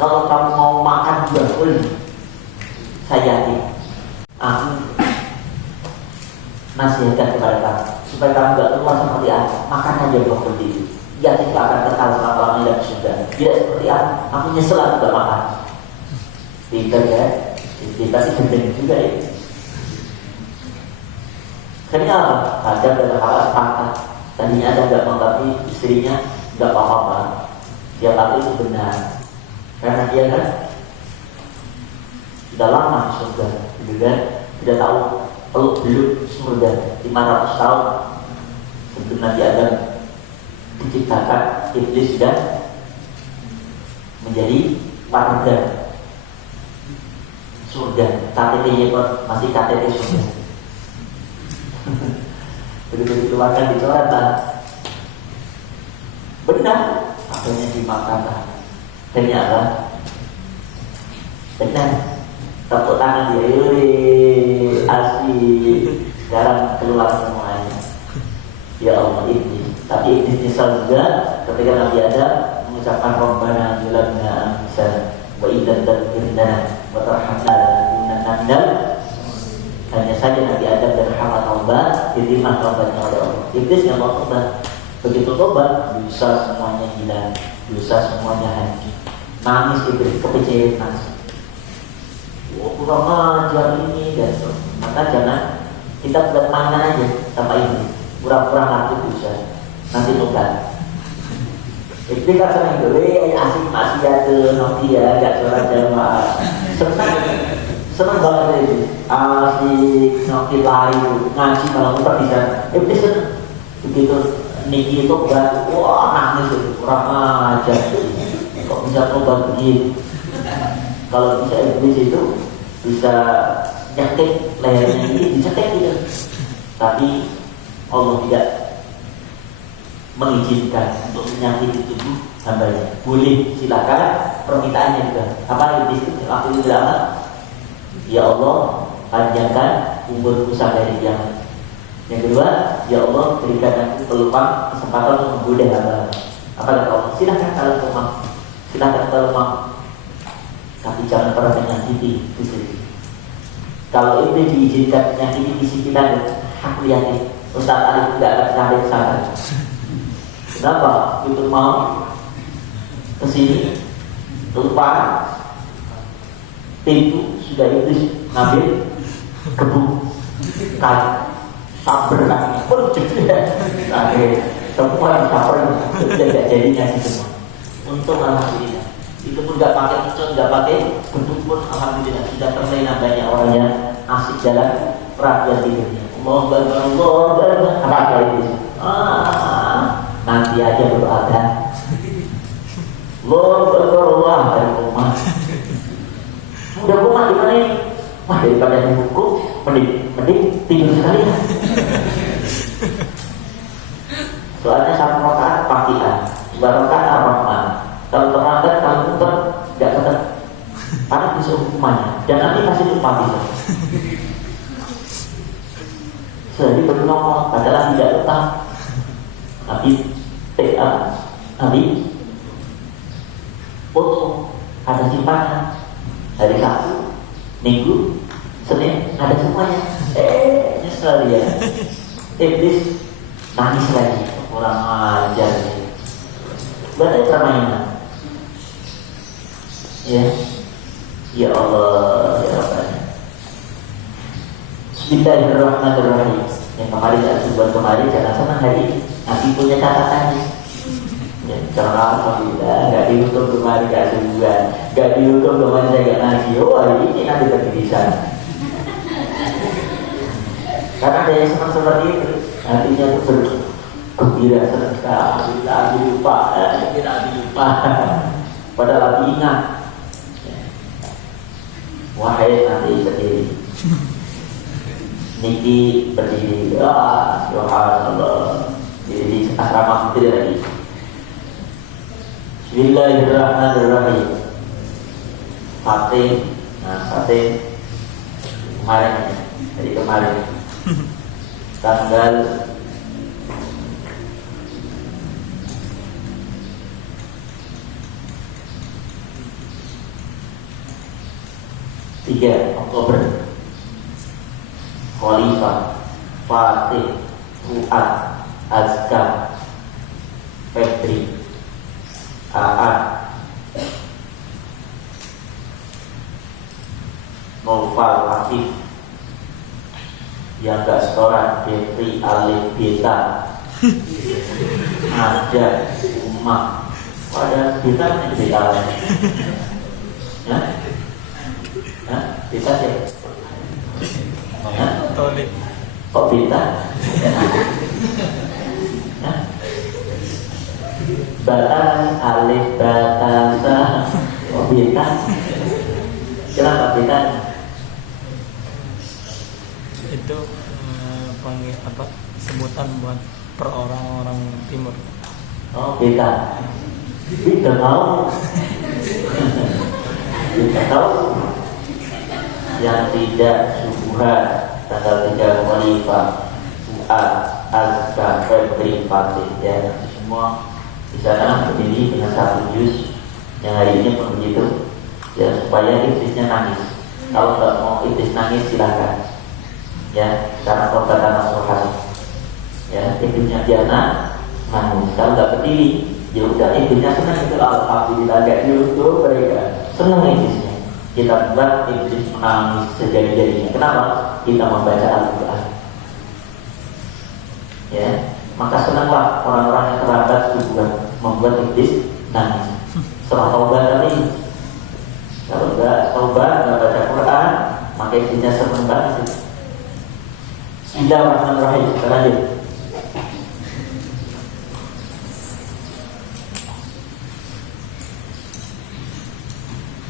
Kalau kamu mau makan buah khuldi, saya yakin aku nasihatkan kepada kamu supaya kamu gak keluar seperti aku. Makan aja buah khuldi itu. Ya tidak akan kekal selama-lamanya dalam surga. Tidak seperti aku nyesel aku gak makan. Pintar ya, tapi gendeng juga ya. Kenapa? Adam dan Hawa sepakat. Tadinya Adam gak mengerti istrinya, gak apa-apa. Dia kata itu benar. Karena dia kan sudah lama di surga, gitu kan? Tidak tahu belum surga 500 tahun sebelum Nabi Adam diciptakan, iblis sudah menjadi warga surga. KTT-nya masih KTT surga. Begitu dikeluarkan dicoret lah. Benar, akhirnya dimakan lah. Ternyata benar, tepuk tangan dia, asik. Sekarang keluar semuanya. Ya Allah, iblis. Tapi iblis nyesal juga ketika Nabi Adam mengucapkan Rabbana zalamna anfusana wa idza taghfirna wa tarhamna lanakunanna minal. Hanya saja Nabi Adam dan Hawa taubat, diterima taubatnya oleh Allah. Iblis yang mau taubat, begitu taubat, dosa semuanya hilang, dosa semuanya hancur. Nangis iblis, kepecewan nangis. Wah, kurang ajar ini dan so. Maka jangan kita buat mainan aja sama iblis, pura-pura ngaku dosa, nanti tobat. Iblis kan senang gitu, asik maksiat nanti ya, gak sholat jamaah, senang banget itu, asik nanti lari ngaji malah muter di sana. Iblis senang begitu niki itu tobat, wah nangis itu, kurang ajar. Kok bisa tobat begini? Kalau bisa iblis itu bisa nyetek lehernya ini, dicetek gitu. Tapi Allah tidak mengizinkan untuk menyakiti tubuh hambanya. Boleh, silakan, permintaannya juga. Apa iblis itu? Aku itu bilang, ya Allah, panjangkan umurku sampai hari kiamat. Yang kedua, ya Allah, berikan aku peluang kesempatan untuk menggoda hamba. Apa kata Allah? Silakan kalau mau. Silahkan kalau mau, tapi jangan pernah menyakiti fisik. Kalau itu diizinkan menyakiti fisik kita, aku yakin Ustaz Ali tidak akan sampai ke sana. Kenapa? Itu mau kesini lupa, pintu sudah iblis ngambil gebu kayu sabar kakinya pun jadi semua sabar tidak jadinya semua. Untung alhamdulillah itu pun nggak pakai pecel, nggak pakai bentuk pun alhamdulillah sudah terlena banyak orang yang asik jalan perhatian tidurnya. Allah apa itu? Nanti aja berada. Allah dari rumah. Udah rumah di mana ini? Wah daripada dihukum, mending tidur sekali ya. Soalnya satu rakaat pakian, dua rakaat ar-Rahman. Kalau terlambat, kalau muter, nggak tetap. Karena bisa hukumannya. Dan nanti masih lupa bisa. Jadi bernongol, padahal tidak utang. Tapi nanti foto ada simpanan hari Sabtu, Minggu, Senin ada semuanya. Nyesel ya. Iblis nangis lagi, orang ajar. Berarti permainan. Ya, ya Allah, ya Rabbana. Bismillahirrahmanirrahim. Yang kemarin saya buat kemarin jangan senang hari ini. Nanti punya catatannya. Ya, kalau alhamdulillah nggak dihukum kemarin nggak sebulan, nggak dihukum kemarin saya nggak ngaji. Oh hari ini nanti berkirisan. Karena ada yang senang seperti itu, artinya itu bergembira senang. Alhamdulillah lupa, kita lupa. Padahal lagi ingat. Wahai nanti sendiri. Niki berdiri, subhanallah, di asrama putri lagi. Bismillahirrahmanirrahim. Fatih, Fatih kemarin, dari kemarin, tanggal 3 Oktober. Khalifah, Fatih, Fuad, Azka, Febri, AA, Noval, Afif, yang gak setoran, Jeffrey, Alif, Beta, ada Umar. Ada Beta ini Beta ya? Beta sih. Tolik. Kok Beta? Batan, Alif, Batasa, kok Beta? Kenapa Beta? Itu panggil apa? Sebutan buat per orang timur. Oh Beta. Beta tahu. Beta tahu. Yang tidak subuhan tanggal 3 Khalifah, Fuad, Azka, Febri, Fatih, ya semua di sana berdiri dengan satu juz yang hari ini pun begitu, ya supaya iblisnya nangis. Kalau nggak mau iblis nangis silakan, ya karena perkataan Rasulullah, ya iblisnya diana nangis. Kalau nggak berdiri, ya udah iblisnya senang itu alhamdulillah gak diutuh mereka senang iblisnya. Kita buat iblis menangis sejadi-jadinya. Kenapa? Kita membaca Al-Quran. Ya, maka senanglah orang-orang yang terlambat subuhan membuat iblis nangis. Setelah taubat tadi, kalau nggak taubat, nggak baca Quran, maka iblisnya senang banget. Bismillahirrahmanirrahim. Kita lanjut.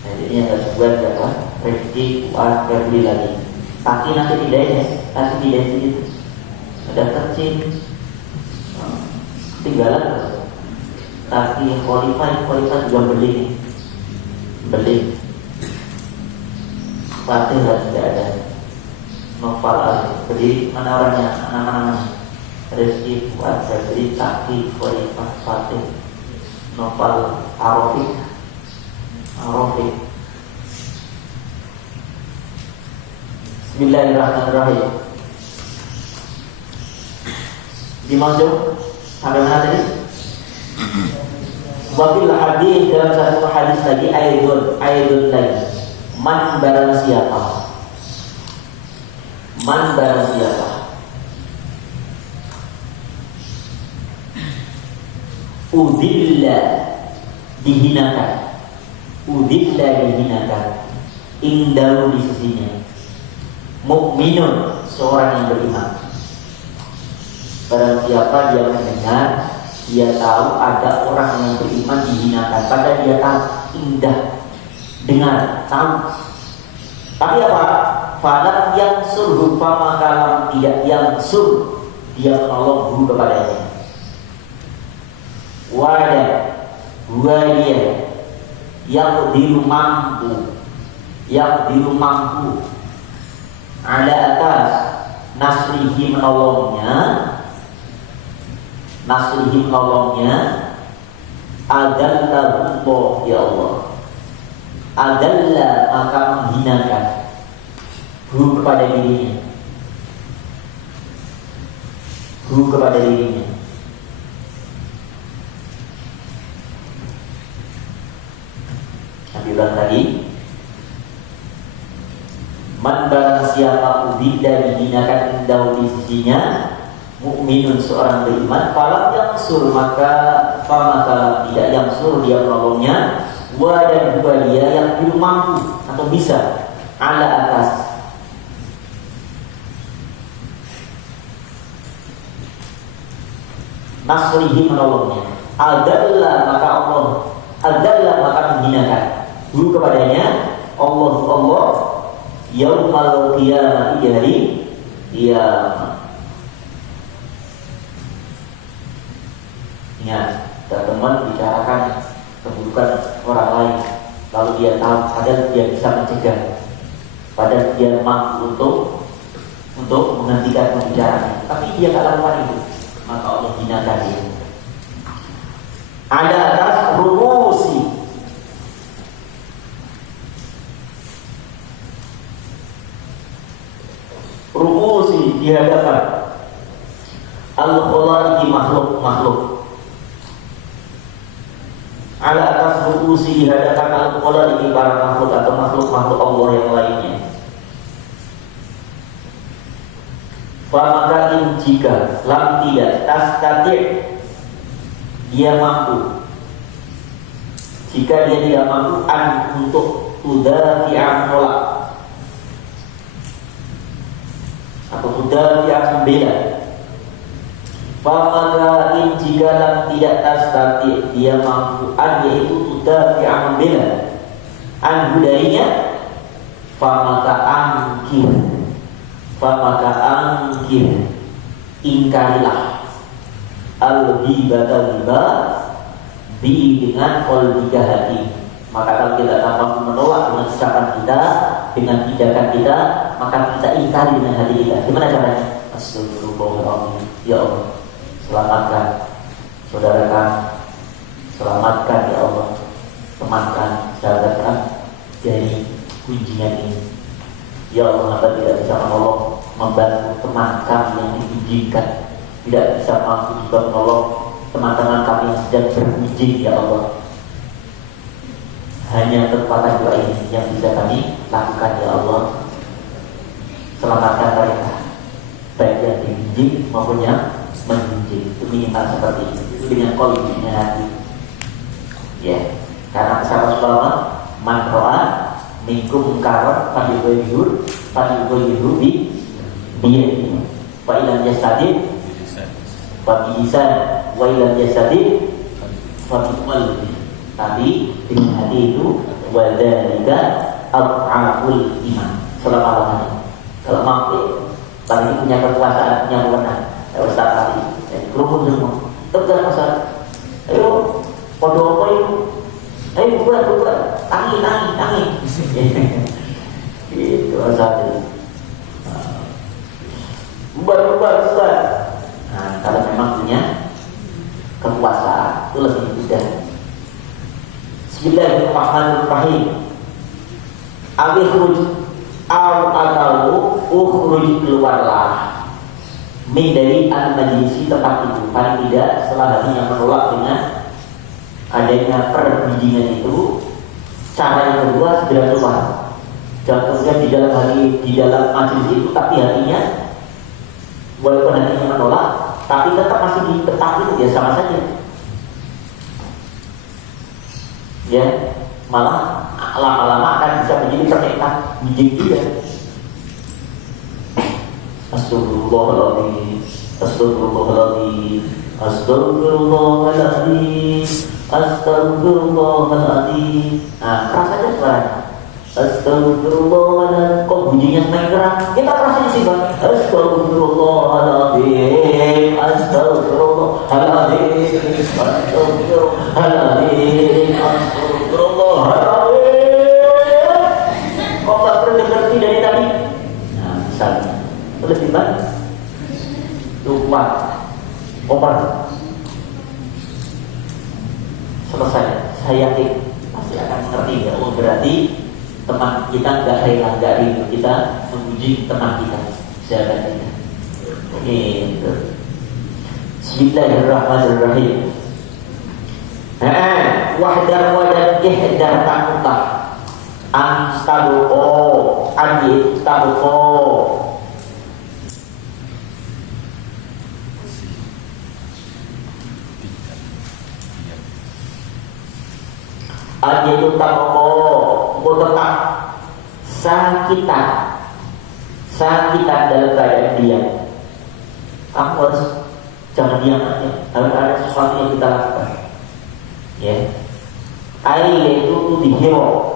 Jadi yang harus buat apa? Rezeki, Fuad, Febri lagi. Kaki nanti tidak ya, kaki tidak itu. Ada kecil, tinggalan. Kaki Khalifah juga beli. Fatih tidak ada. Novel berdiri mana orangnya, anak-anak. Rezeki, Fuad, Febri, kaki Khalifah, Fatih, Novel, Arofik. Bismillahirrahmanirrahim. Di Maujud sampai mana tadi? Wafil hadis, dalam satu hadis lagi aidun lagi, man barang siapa, udilla dihinakan, indahu di sisinya, mukminun seorang yang beriman. Barang siapa dia mendengar, dia tahu ada orang yang beriman dihinakan, padahal dia tahu, indah dengar, tahu. Tapi apa? Falam yang suruh, maka tidak yang suruh, dia menolong guru kepadanya. Wadah dia yang mampu ada atas nasrihi menolongnya, adallah ya Allah, adallah maka menghinakan guru kepada dirinya, Nabi bilang tadi, man barang siapa udilla dihinakan indahu di sisinya, mukminun seorang beriman, falam yangsur maka tidak yangsur dia menolongnya, wa dan dua dia yang belum mampu atau bisa ala atas nasrihi menolongnya, adalla maka menghinakan guru kepadanya Allah yaumal qiyamah di hari kiamat. Ingat, teman bicarakan keburukan orang lain, lalu dia tahu, padahal dia bisa mencegah, padahal dia mampu untuk menghentikan pembicaraan, tapi dia tak lakukan itu, maka Allah hinakan dia. Ada atas rumusi di hadapan al-khalaiki makhluk. Ala atas rumusi di hadapan al-khalaiki para makhluk atau makhluk Allah yang lainnya. Famakain jika lam tidak tastati' dia mampu, jika dia tidak mampu untuk tudafi'an nolak atau tudafi'an membela. Famakain jika lam tidak tastati' dia mampu yaitu tudafi'an membela an budayanya, famaka angkir ingkarilah al-ghibata dengan qalbika hati. Maka kalau kita tak mampu menolak dengan ucapan kita, dengan tindakan kita, maka kita ingkari dengan hati kita. Gimana caranya? Astagfirullahaladzim, ya Allah, selamatkan saudara kami, selamatkan ya Allah temankan saudara kami dari kunjingan ini. Ya Allah, hamba tidak bisa menolong, membantu teman kami yang dikunjingkan, tidak bisa mampu juga menolong teman-teman kami yang sedang berkunjing, ya Allah. Hanya kekuatan doa ini yang bisa kami lakukan, ya Allah. Selamatkan mereka, baik yang dikunjing maupun yang mengunjing. Itu minimal seperti itu, dengan kondisinya hati. Ya, karena kata Rasulullah, man ro'a minkum mungkaran falyughayyirhu bi yadihi fa illam yastati' fa bi lisan wa illam yastati' fa bi qalbi. Tapi dengan hati itu wa dzalika ad'aful iman. Selama-lamanya kalau mampu, paling punya kekuasaan, punya wewenang, Ustaz tadi kerumun semua tegar masalah, ayo podo apa itu, ayo buat angin itu asal buat. Nah, kalau memang punya kekuasaan itu lebih mudah. Bismillahirrahmanirrahim. Ukhruj keluarlah min dari al-majlisi tempat itu, paling tidak setelah hatinya menolak dengan adanya perbincangan itu, cara yang kedua segera keluar. Jangan kemudian di dalam majelis itu tapi hatinya, walaupun hatinya menolak, tapi tetap masih di tempat itu, ya sama saja. Ya, malah lama-lama akan bisa menjadi pernikahan bijik juga. Astagfirullahaladzim, astagfirullahaladzim, astagfirullahaladzim, astagfirullahaladzim. Nah, keras aja suaranya. Astagfirullahaladzim. Kok bunyinya semakin keras? Kita keras aja sih, Bang. Astagfirullahaladzim, astagfirullahaladzim, astagfirullahaladzim, astagfirullahaladzim. Kok gak berhenti dari tadi? Nah, misalnya lebih baik lupa Omar selesai, saya yakin pasti akan mengerti ya. Oh, berarti teman kita nggak rela, nggak rindu kita memuji teman kita, sahabat kita. Gitu. Bismillahirrahmanirrahim. Wahdar wadan ihdar takutah antabuko adi tabuko. Adi itu tabuko, tetap sakitan dalam keadaan diam. Kamu harus jangan diam aja, harus ada sesuatu yang kita lakukan. Ya, air itu tuh dihero.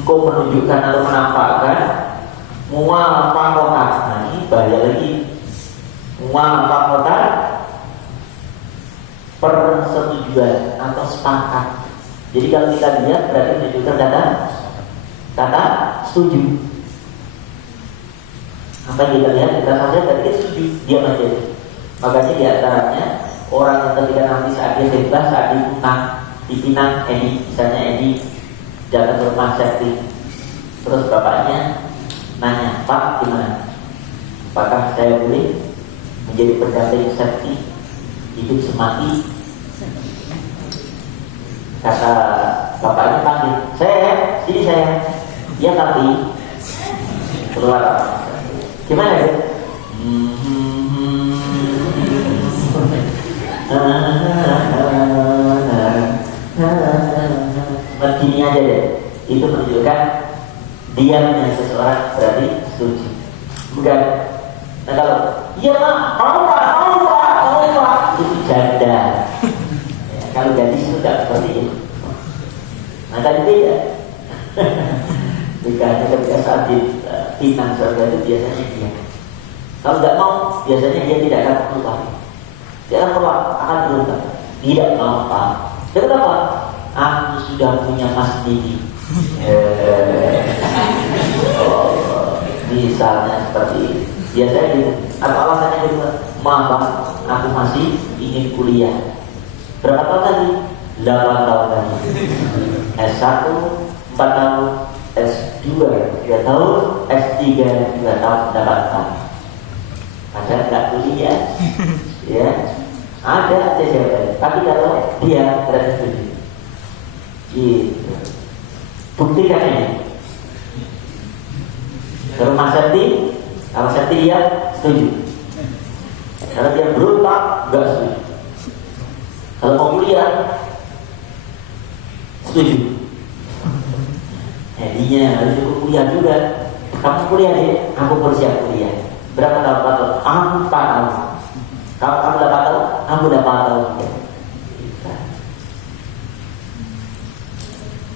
Engkau menunjukkan atau menampakkan mual pangkotan. Nah, ini bahaya lagi. Mual pangkotan persetujuan atau sepakat. Jadi kalau kita lihat berarti menunjukkan kata setuju. Apa yang kita lihat, kita saja tadi setuju, diam aja. Makanya di antaranya orang yang ketika nanti saat dia bebas, saat dipinang Edi, misalnya Edi datang ke rumah Septi, terus bapaknya nanya, Pak gimana? Apakah saya boleh menjadi pendamping Septi hidup semati? Kata bapaknya panggil, sini saya. Ya tapi keluar. Gimana ya? Begini aja deh. Itu menunjukkan diamnya seseorang berarti setuju. Bukan. Nah kalau iya Pak, mau Pak, itu janda. Ya, kalau gadis itu tidak seperti itu. Nah tadi beda. Nikahnya ketika saat pinang surga itu biasanya dia. Kalau tidak mau, biasanya dia tidak akan keluar. Dia akan keluar, akan berubah. Tidak mau Pak. Kenapa? Aku sudah punya Mas Didi. Misalnya seperti itu. Biasanya gitu. Atau alasannya kedua, maaf Pak, aku masih ingin kuliah. Berapa tahun lagi? 8 tahun lagi. S1 4 tahun, S2 3 tahun, S3 2 tahun, 8 tahun. Ada nggak kuliah? Ya, ada jawabannya. Tapi kalau dia berarti setuju. Gitu. Buktikan ini. Kalau Mas Septi, kalau Septi dia setuju. Kalau dia berontak, nggak setuju. Kalau mau kuliah, setuju. Jadinya harus ikut kuliah juga. Kamu kuliah deh, aku bersiap kuliah. Berapa tahun? 4 tahun? Aku 4 tahun. Kalau kamu 8 tahun, aku 8 tahun.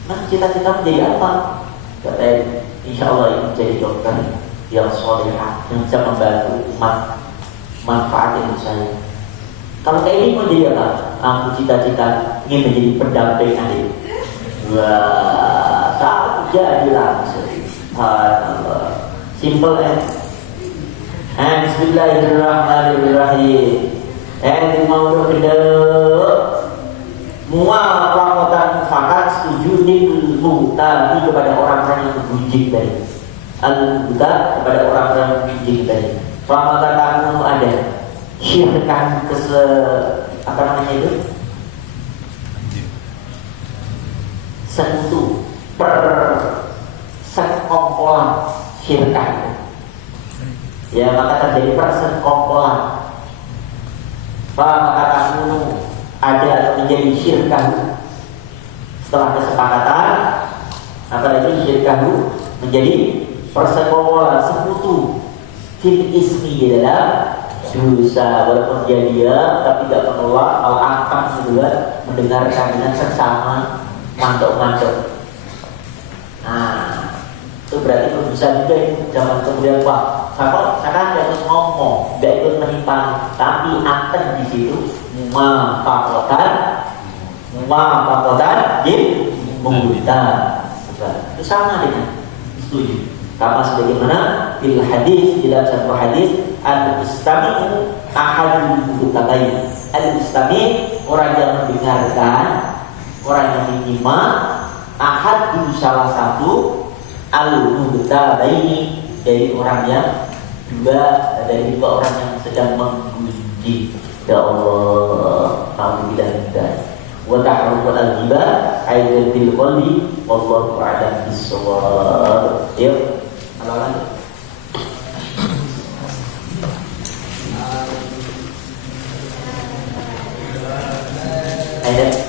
Nah, cita-cita menjadi apa? Katanya, insya Allah ini jadi dokter yang solehah, yang bisa membantu umat, manfaatin saya. Kalau kayak ini mau jadi apa? Aku cita-cita ingin menjadi pendamping adik. Wah, tak jadi langsung. Subhanallah. Simple Bismillahirrahmanirrahim. Di mau kedua mual pelakotan fakat setuju tadi kepada orang-orang yang berbujik tadi. Al-buta kepada orang-orang yang berbujik tadi. Pelakotan kamu ada. syirkan apa namanya itu, sekutu, persekongkolan syirkan. Ya, maka terjadi persekongkolan. Maka kamu ada atau menjadi syirkan setelah kesepakatan, apalagi syirkan menjadi persekongkolan, sekutu fil ismi di dalam dosa, walaupun dia tapi tidak menolak al-akam juga mendengarkan dengan seksama, mantuk-mantuk. Nah, itu berarti berdosa juga itu. Jangan kemudian Pak, saya kan harus ngomong, tidak ikut menimpang, tapi akan di situ muafakotan jib menggunakan. Itu sama dengan setuju. Kama sebagaimana fil hadis, dalam satu hadis, al-mustami' ahadul mutabayin. Al-mustami' orang yang mendengarkan, orang yang menyimak, ahad itu salah satu, al-mutabayin dari orang yang dari dua orang yang sedang menguji. Ya Allah, alhamdulillah. Wa ta'aruf al-ghibah aidan bil qalbi wallahu a'lam bis-shawab. Yuk. Halaman. Ayat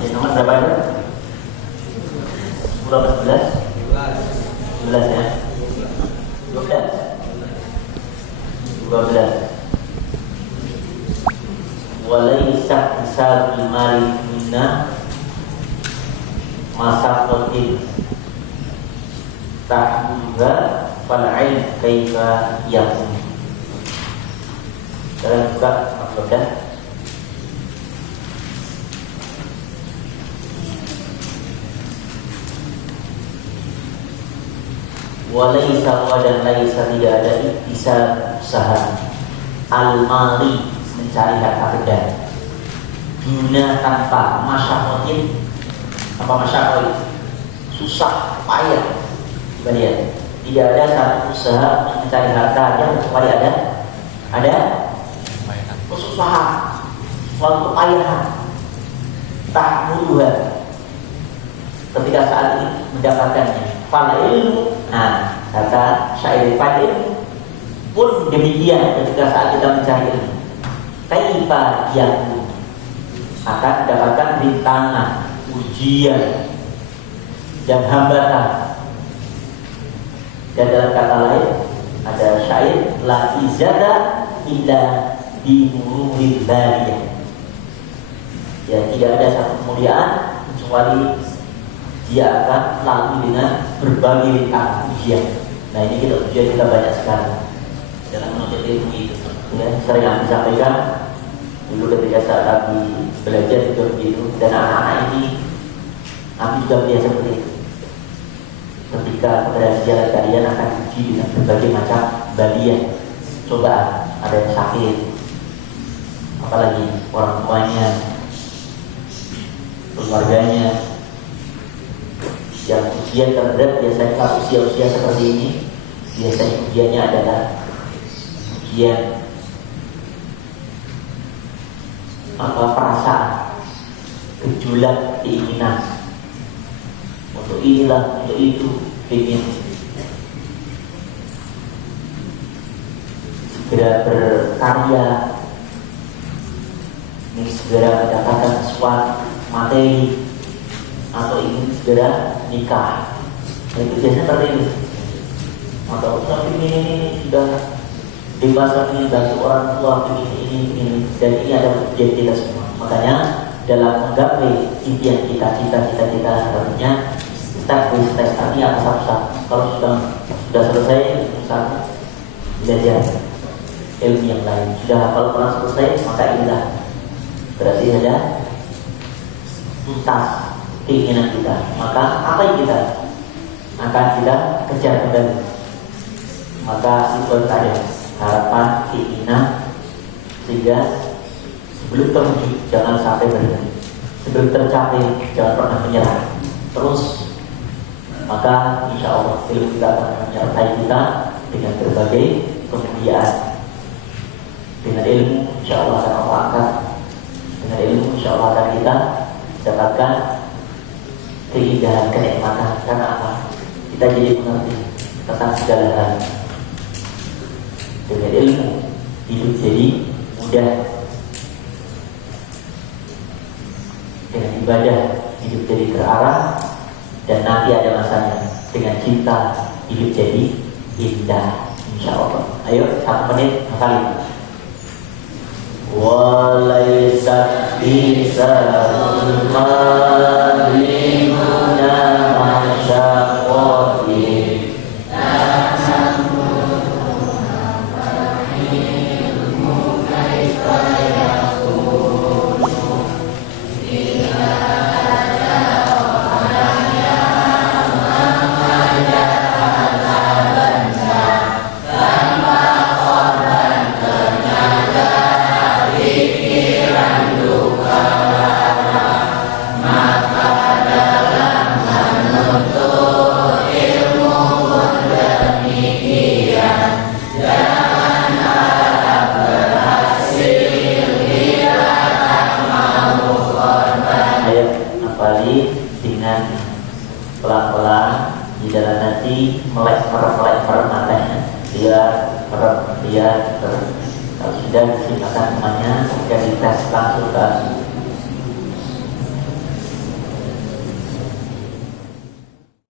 Yang nomor berapa itu? 10 apa 11? 12 ya. 12. 12. Walaysa hisabul mali minna masaqatin tahduha fal'ilm kaifa yakun. Kita buka maksudnya. Walaysa dan laisa tidak ada bisa usaha al-mali mencari harta benda guna tanpa masyarakat. Apa masyarakat? Susah, payah. Kemudian tidak ada satu usaha mencari harta yang kecuali ada kesusahan, suatu kepayahan. Tak mudah ketika saat ini mendapatkannya. Fal ilmu, nah kata syair fal ilmu pun demikian ketika saat kita mencari ilmu. Kaifa yakun, akan mendapatkan rintangan, ujian dan hambatan. Dan dalam kata lain ada syair la izada illa di mururil bariyah. Ya, tidak ada satu kemuliaan kecuali dia akan lalu dengan berbagai rintangan ujian. Nah, ini ujian kita banyak sekali dalam menuntut ilmu itu. Ya, sering yang disampaikan dulu ketika saat kami belajar juga begitu. Dan anak-anak ini kami juga biasa seperti itu. Ketika keberadaan jalan kalian akan diuji dengan berbagai macam baliyah, cobaan. Ada yang sakit, apalagi orang tuanya, keluarganya. Yang ujian terberat biasanya kalau usia-usia seperti ini, biasanya ujiannya adalah ujian perasaan, gejolak keinginan untuk inilah, untuk itu, ingin segera berkarya, ingin segera mendapatkan sesuatu materi, atau ingin segera nikah. Nah, itu biasanya seperti itu. Atau ini sudah dewasa, ini bantu orang tua, ini dan ini ada ujian kita semua. Makanya dalam menggapai impian kita, cita-cita kita harusnya step by step, artinya satu-satu. Kalau sudah selesai misalnya belajar ilmu yang lain, sudah hafal Quran selesai, maka inilah berarti ada tuntas keinginan kita. Maka apa yang kita akan kita kejar kembali. Maka itu ada harapan, keinginan, sehingga sebelum terwujud jangan sampai berhenti, sebelum tercapai jangan pernah menyerah. Terus maka insya Allah ilmu kita akan menyertai kita dengan berbagai kemuliaan. Dengan ilmu insya Allah akan Allah angkat. Dengan ilmu insya Allah akan kita dapatkan keindahan, kenikmatan. Karena apa? Kita jadi mengerti tentang segala hal. Dengan ilmu hidup jadi mudah. Dengan ibadah hidup jadi terarah. Dan nanti ada masanya dengan cinta hidup jadi indah, insya Allah. Ayo 1 menit kali. Walaysa bisa'ul malimuna masyaqati pelan-pelan di dalam nanti melek matanya dia kalau sudah disiapkan semuanya, ketika dites langsung ke